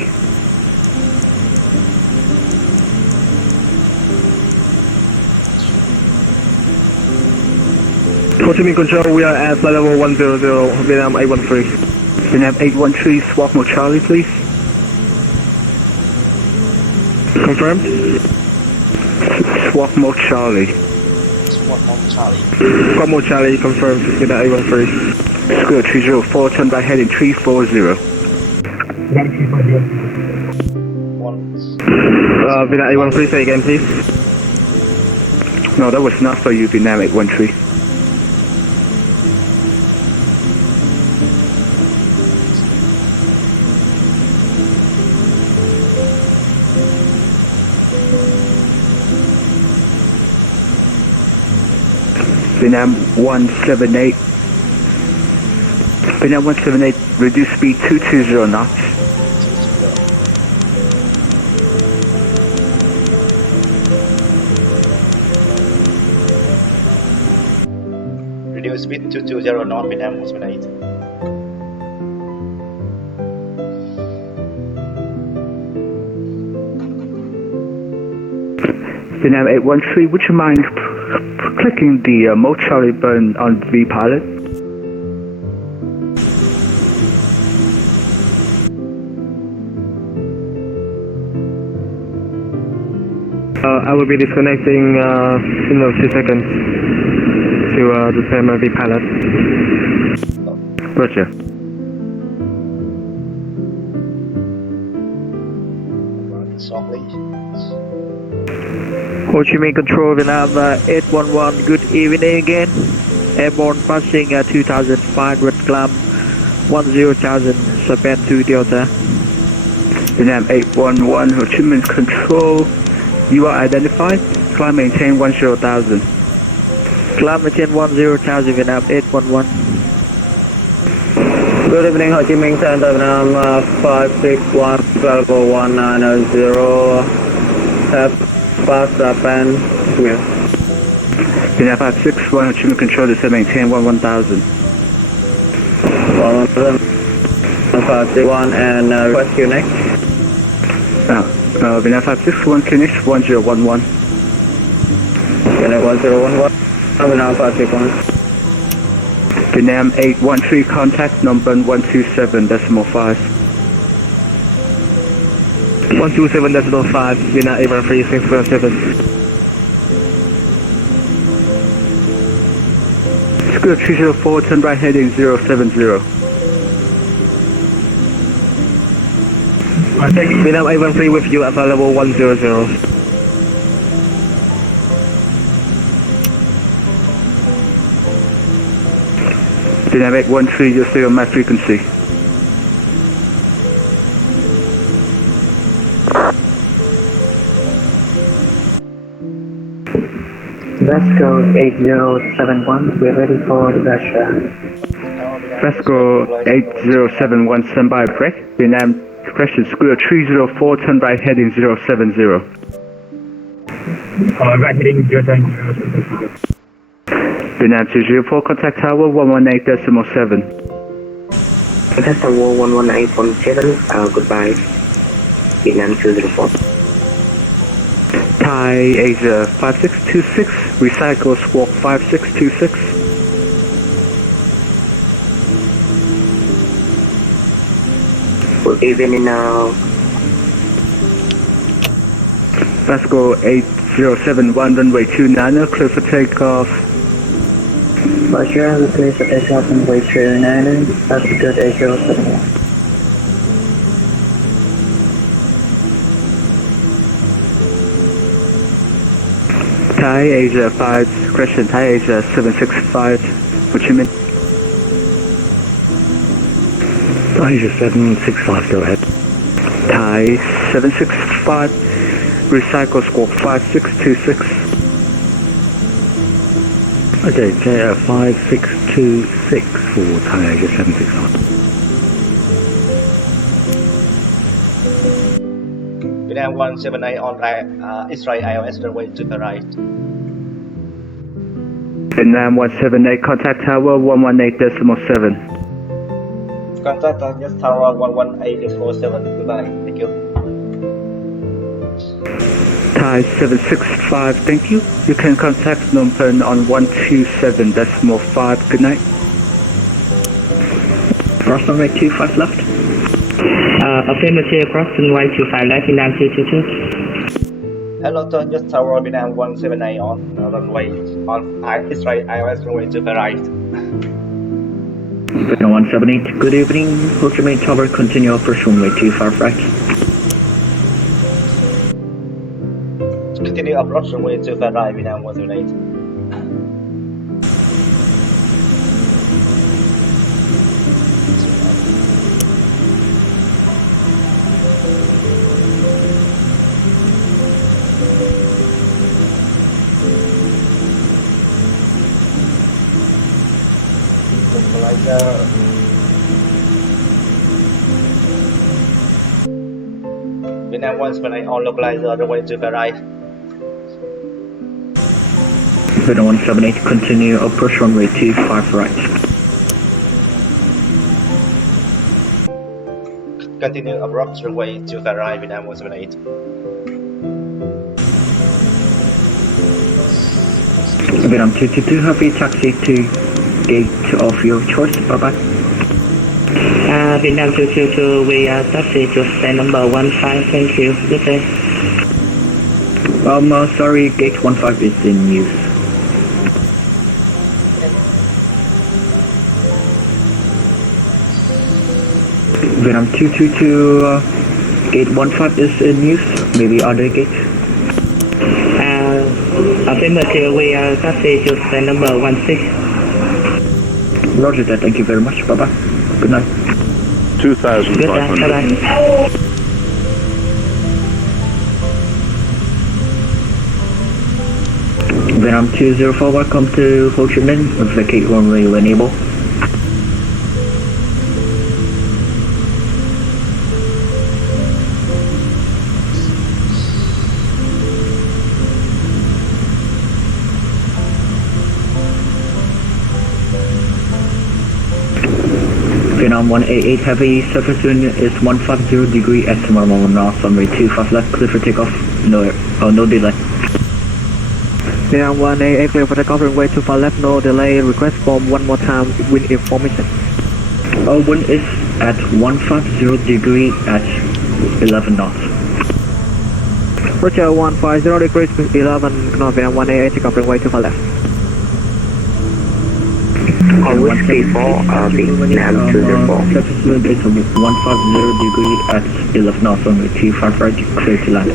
Ho Chi Minh Control, we are at flight level 100, Vietnam 813. Vietnam 813, swap mode Charlie, please. Confirmed. Swap mode Charlie. Swap mode Charlie. Swap mode Charlie, confirmed, Vietnam 813. Square 304, turn by heading 340. Vietnam 813, say again, please. No, that was not for you, Vietnam 813. Vietnam 178. Vietnam 178, reduce speed 220 knots. Reduce speed 220 knot, Vietnam 178. Vietnam 813, would you mind clicking the mode Charlie button on the pilot? I will be disconnecting in those 2 seconds to the timer the pilot. Roger. Ho Chi Minh Control, Vietnam 811, good evening again. Airborne passing 2500, climb 10,000, suspend 2 Delta. Vietnam 811, Ho Chi Minh Control, you are identified, climb maintain 10,000. Climb maintain 10,000, Vietnam 811. Good evening, Ho Chi Minh Center, Vietnam 561, level 190, have fast up and clear. Vietnam 561, Ho Chi Minh Control, to maintain 11,000. 561 and request you next. Vietnam 561, Connect 1011. Connect 1011, Vietnam 561. Vietnam 813, contact number 127.5. 127.5, Vietnam 813, 647. Square 304, turn right heading 070. Vietnam 813 with you at flight level 100. Vietnam 813, you're still on my frequency. Vasco 8071, we're ready for departure. Vasco 8071, stand by break. Vietnam question Square 304, turn right heading 070. Right heading 070. Vietnam 204, contact tower 118.7. Contact tower 118.7, goodbye. Vietnam 204. Thai Asia 5626, recycle squawk 5626. Good evening now. Vasco 8071, runway 29, clear for takeoff. Roger, clear for takeoff runway 29, altitude 8071. Thai Asia 5, correction, Thai Asia 765, Ho Chi Minh. Thai Asia 765, go ahead. Thai 765, recycle squawk 5626. Okay, 5626 for Thai Asia 765. Vietnam 178 on Israel ILS runway to the right. Vietnam 178, contact tower 118.7. Contact yes, tower 118.7. Goodbye. Thank you. Thai 765, thank you. You can contact Phnom Penh on 127.5. Good night. Cross runway 25 left. Affirmative, cross runway 25 left, Vietnam 222. Hello, turn just tower Vietnam 178 on runway on Israel ILS runway to the right. Vietnam 178, good evening. Ho Chi Minh Tower, continue approach runway 25 right. Continue approach runway to the right, Vietnam 178. Vietnam 178 on localizer runway to the right. Vietnam 178, continue approach runway 25 right. Continue approach runway to the right, Vietnam 178. Vietnam 222, happy taxi to gate of your choice. Bye bye. Vietnam 222, we are taxi to stand number 15. Thank you. Good day. Sorry, gate 15 is in use. Vietnam 222, gate 15 is in use. Maybe other gate. Affirmative, we are taxi to stand number 16. Roger that, thank you very much. Bye bye. Good night. 2,500. Bye bye. Vietnam 204, welcome to Ho Chi Minh. Vacate runway when able. Vietnam 188, heavy surface wind is 150 degree at normal north, runway 25 left, clear for takeoff, no delay. Vietnam 188, clear for takeoff, runway 25 left, no delay, request form one more time, wind information. Wind is at 150 degree at 11 knots. Roger, 150 degrees, 11 knots, Vietnam 188, takeoff, runway 25 left. On whiskey 4, Vietnam 204. Surface wind is 150 degree at 11 knots, runway 25 right, clear to land.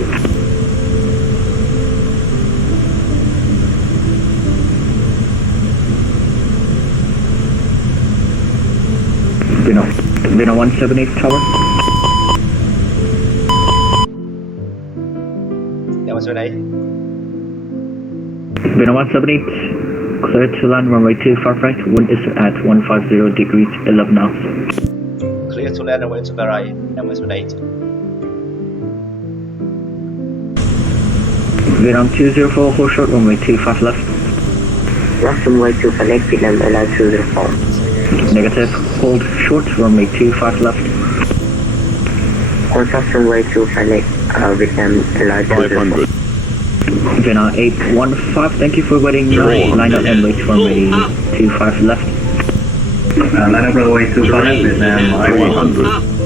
Vietnam 178 tower. Yeah, 178. Vietnam 178, clear to land runway 25 right, wind is at 150 degrees, 11 knots. Clear to land runway to the right, Vietnam 178. Vietnam 204, hold short runway 25 left. Rough runway 25 left, Vietnam Airlines 204. Negative, hold short runway 25 left. Hold soft runway 25 left, Vietnam Airlines 204. Vietnam 815, thank you for waiting. Line up and wait for me. 25 left. Line up runway 25 left, Vietnam 300.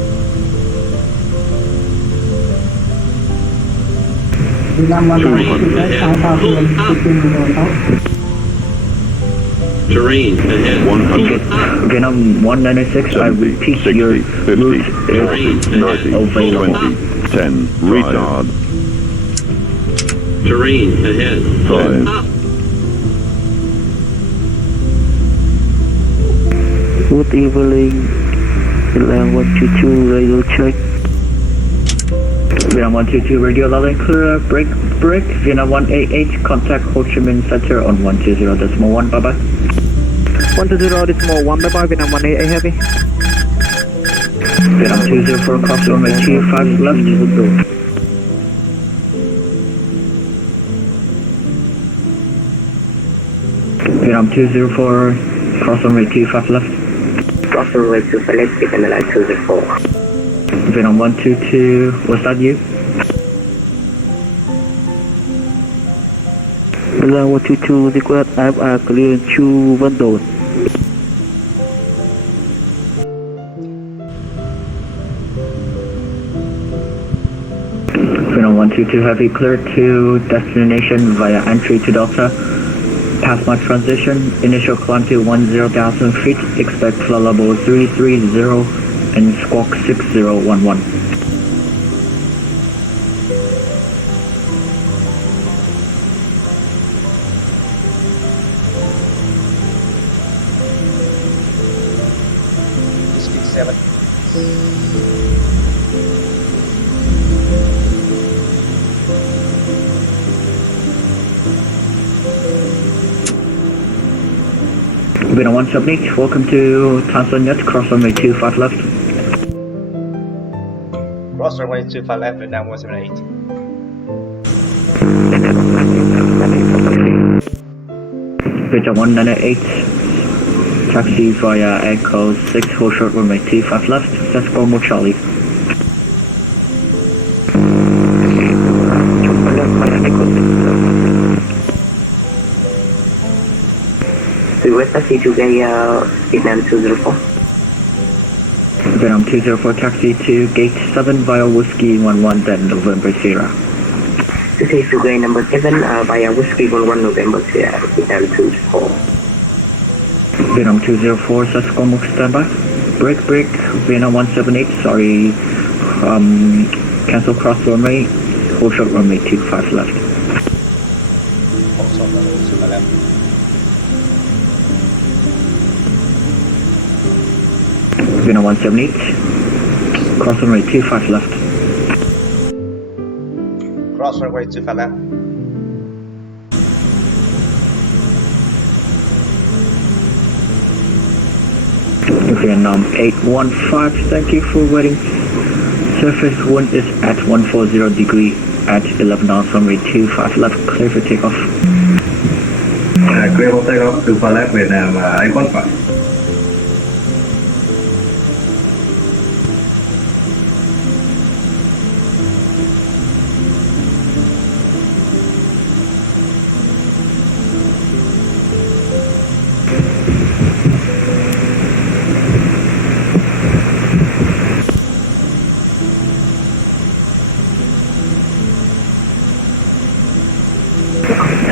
Terrain ahead. 100. Vietnam 196, I repeat, 60, your 50, route 40, 90, available. 20, 10, retard, Terrain ahead. 5, Good evening. Vietnam 122 radio check. Vietnam 122 radio loud and clear, break. Vietnam 188, contact Ho Chi Minh Center on 120.1, bye bye. 120.1, bye bye. Vietnam 188 heavy. Vietnam 204, cross runway 25 left. Vietnam 204, cross runway 25 left. Cross runway 25 left, Vietnam line 204. Vietnam 122, was that you? Vietnam 122 request IFR clearance to windows. Vietnam 122 heavy clear to destination via entry to Delta. Pass my transition, initial climb to 10,000 feet, expect flight level 330 and squawk 6011. Speed 7. Vietnam 178, welcome to Nhat, cross runway 25 left. Cross runway 25 left, Vietnam 178. Vietnam 198, taxi via Echo 6, hold short runway 25 left, that's Gormo Charlie. Request taxi to Vietnam 204. Vietnam 204, taxi to gate 7 via Whiskey 11, then November Sierra. Taxi to gate number 7 via Whiskey 11 November Sierra, Vietnam 204. Vietnam 204, Sasquatch standby. Break, Vietnam 178, sorry, cancel cross runway, hold short runway 25 left. Cross runway 25 left. Vietnam 178, cross runway 25 left. Cross runway 25 left. Vietnam 815, thank you for waiting. Surface wind is at 140 degree at 11 knots, runway 25 left, clear for takeoff. Clear for takeoff, 25 left, Vietnam 815.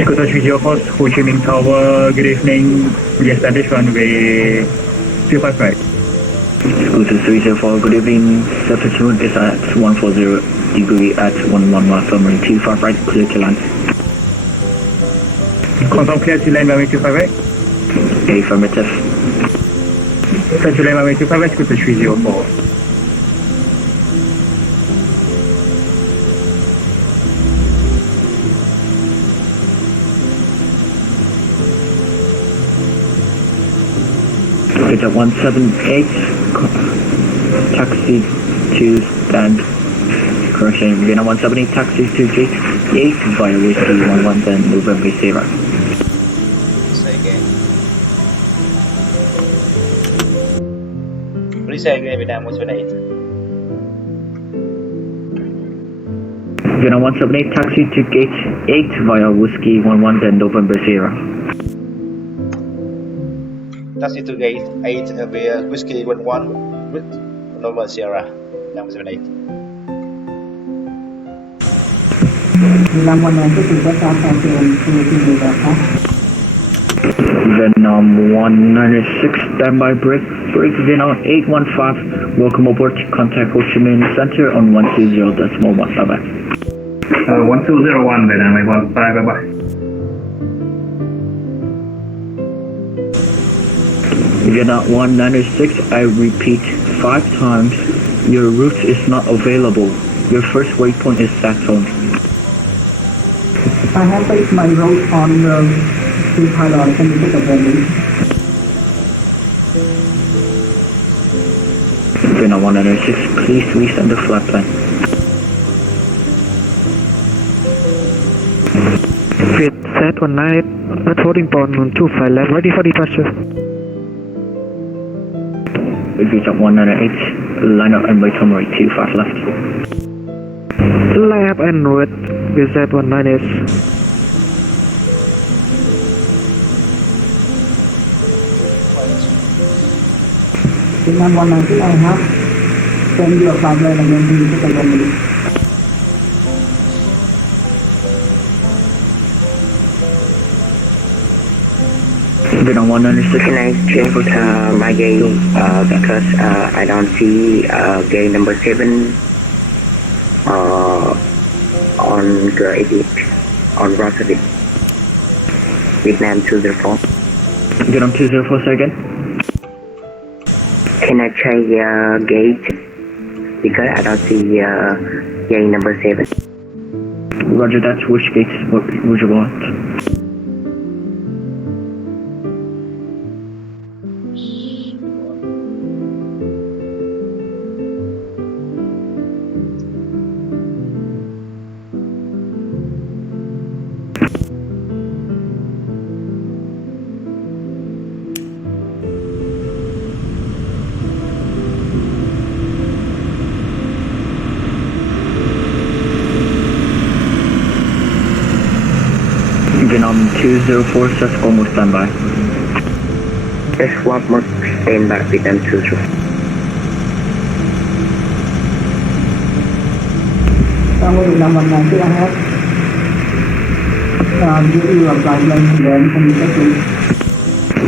Scooter 30 Coast, Ho Chi Minh Tower, good evening. Re-establish runway 25 right. Scooter 304, good evening. Surface wind is at 140 degree at 11 knots, runway 25 right, clear to land. Confirm clear to land runway 25 right. Affirmative. Clear to land runway 25 right, Scooter 304. Vietnam 178, taxi to stand, correction, Vietnam 178, taxi to gate 8 via Whiskey 11, then November Sierra. Say again. Please say again, Vietnam 178. Vietnam 178, taxi to gate 8 via Whiskey 11, then November Sierra. Taxi to gate 8 via Whiskey 11 with Nova Sierra, Vietnam 178. Vietnam 196 request transfer to New York. Vietnam 196, standby break, Vietnam 815, welcome aboard, contact Ho Chi Minh Center on 120.1, bye-bye. 1201 Vietnam 815, bye-bye. Vietnam 196, I repeat 5 times, your route is not available. Your first waypoint is Saturn. I have placed my route on the Thailand. Can you take a venue? Vietnam 196, please resend the flight plan. Viet Z198, at holding point 25 left, ready for departure. Vietnam 198, line up and wait runway 25 left. Line up and wait, Viet Z198. Vietnam 196, I have send your flight line again to take a venue. Vietnam 196. Can I check my gate because I don't see gate number 7 on the on Rosalie. Vietnam 204. Vietnam 204, say again. Can I check gate because I don't see gate number 7. Roger that, which gate would you want? Vietnam 204, just almost standby. Just one more standby, Vietnam 204. Vietnam 196, I have give you a flight line then can you take it?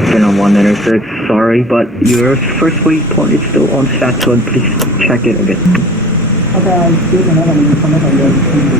Vietnam 196, sorry, but your first waypoint is still on Saturn, please check it again. Okay, I'll give another information again. Thank you.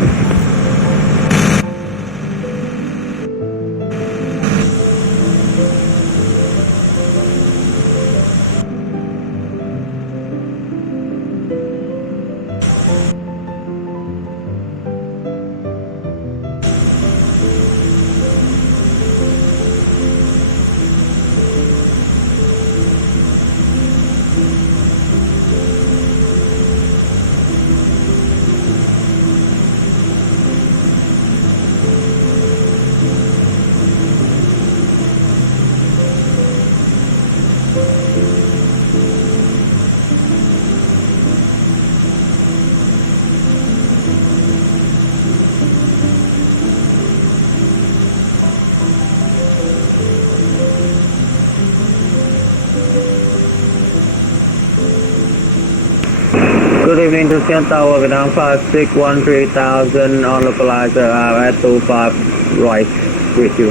Good evening to Siem Tower, Vietnam 561 3000 on localizer at 25 right with you.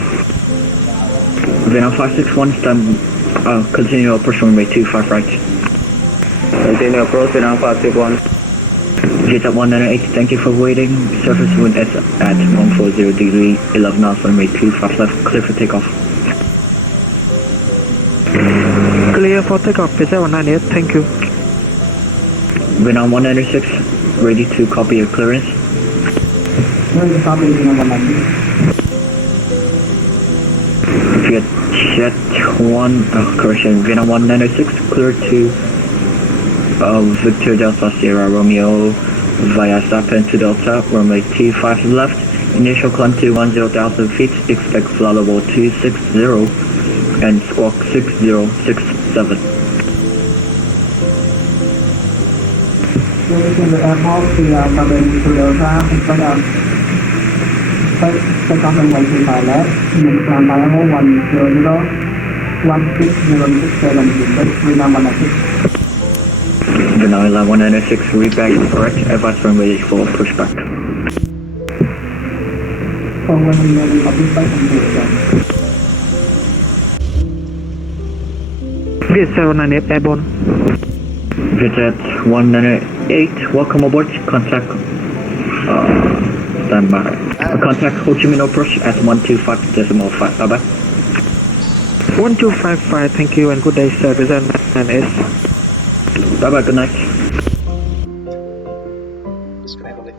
Vietnam 561, stand, continue approach runway 25 right. Continue approach Vietnam 561. Vietnam 198, thank you for waiting. Surface wind is at 140 degree, 11 knots, runway 25 left, clear for takeoff. Clear for takeoff, Viet Z198, thank you. Vietnam 196, ready to copy your clearance. Ready to copy Vietnam 196. Viet Jet 1, correction, Vietnam 196, clear to Victor Delta Sierra Romeo via Sapen to Delta, runway 25 left, initial climb to 10,000 feet, expect flight level 260 and squawk 6067. Reaching the airport, we are coming to Delta, instead of take off runway 25 left, and climb by level 16067, Vietnam 196. Vietnam 196, reback is correct. Advance runway 4, pushback. So when we ready for this flight, and Viet 798 airborne. Vietjet 198, welcome aboard. Contact, stand by. Contact Ho Chi Minh approach at 125.5. Bye bye. 1255, thank you and good day, sir. Present and S. Bye bye, good night. Disconnect only.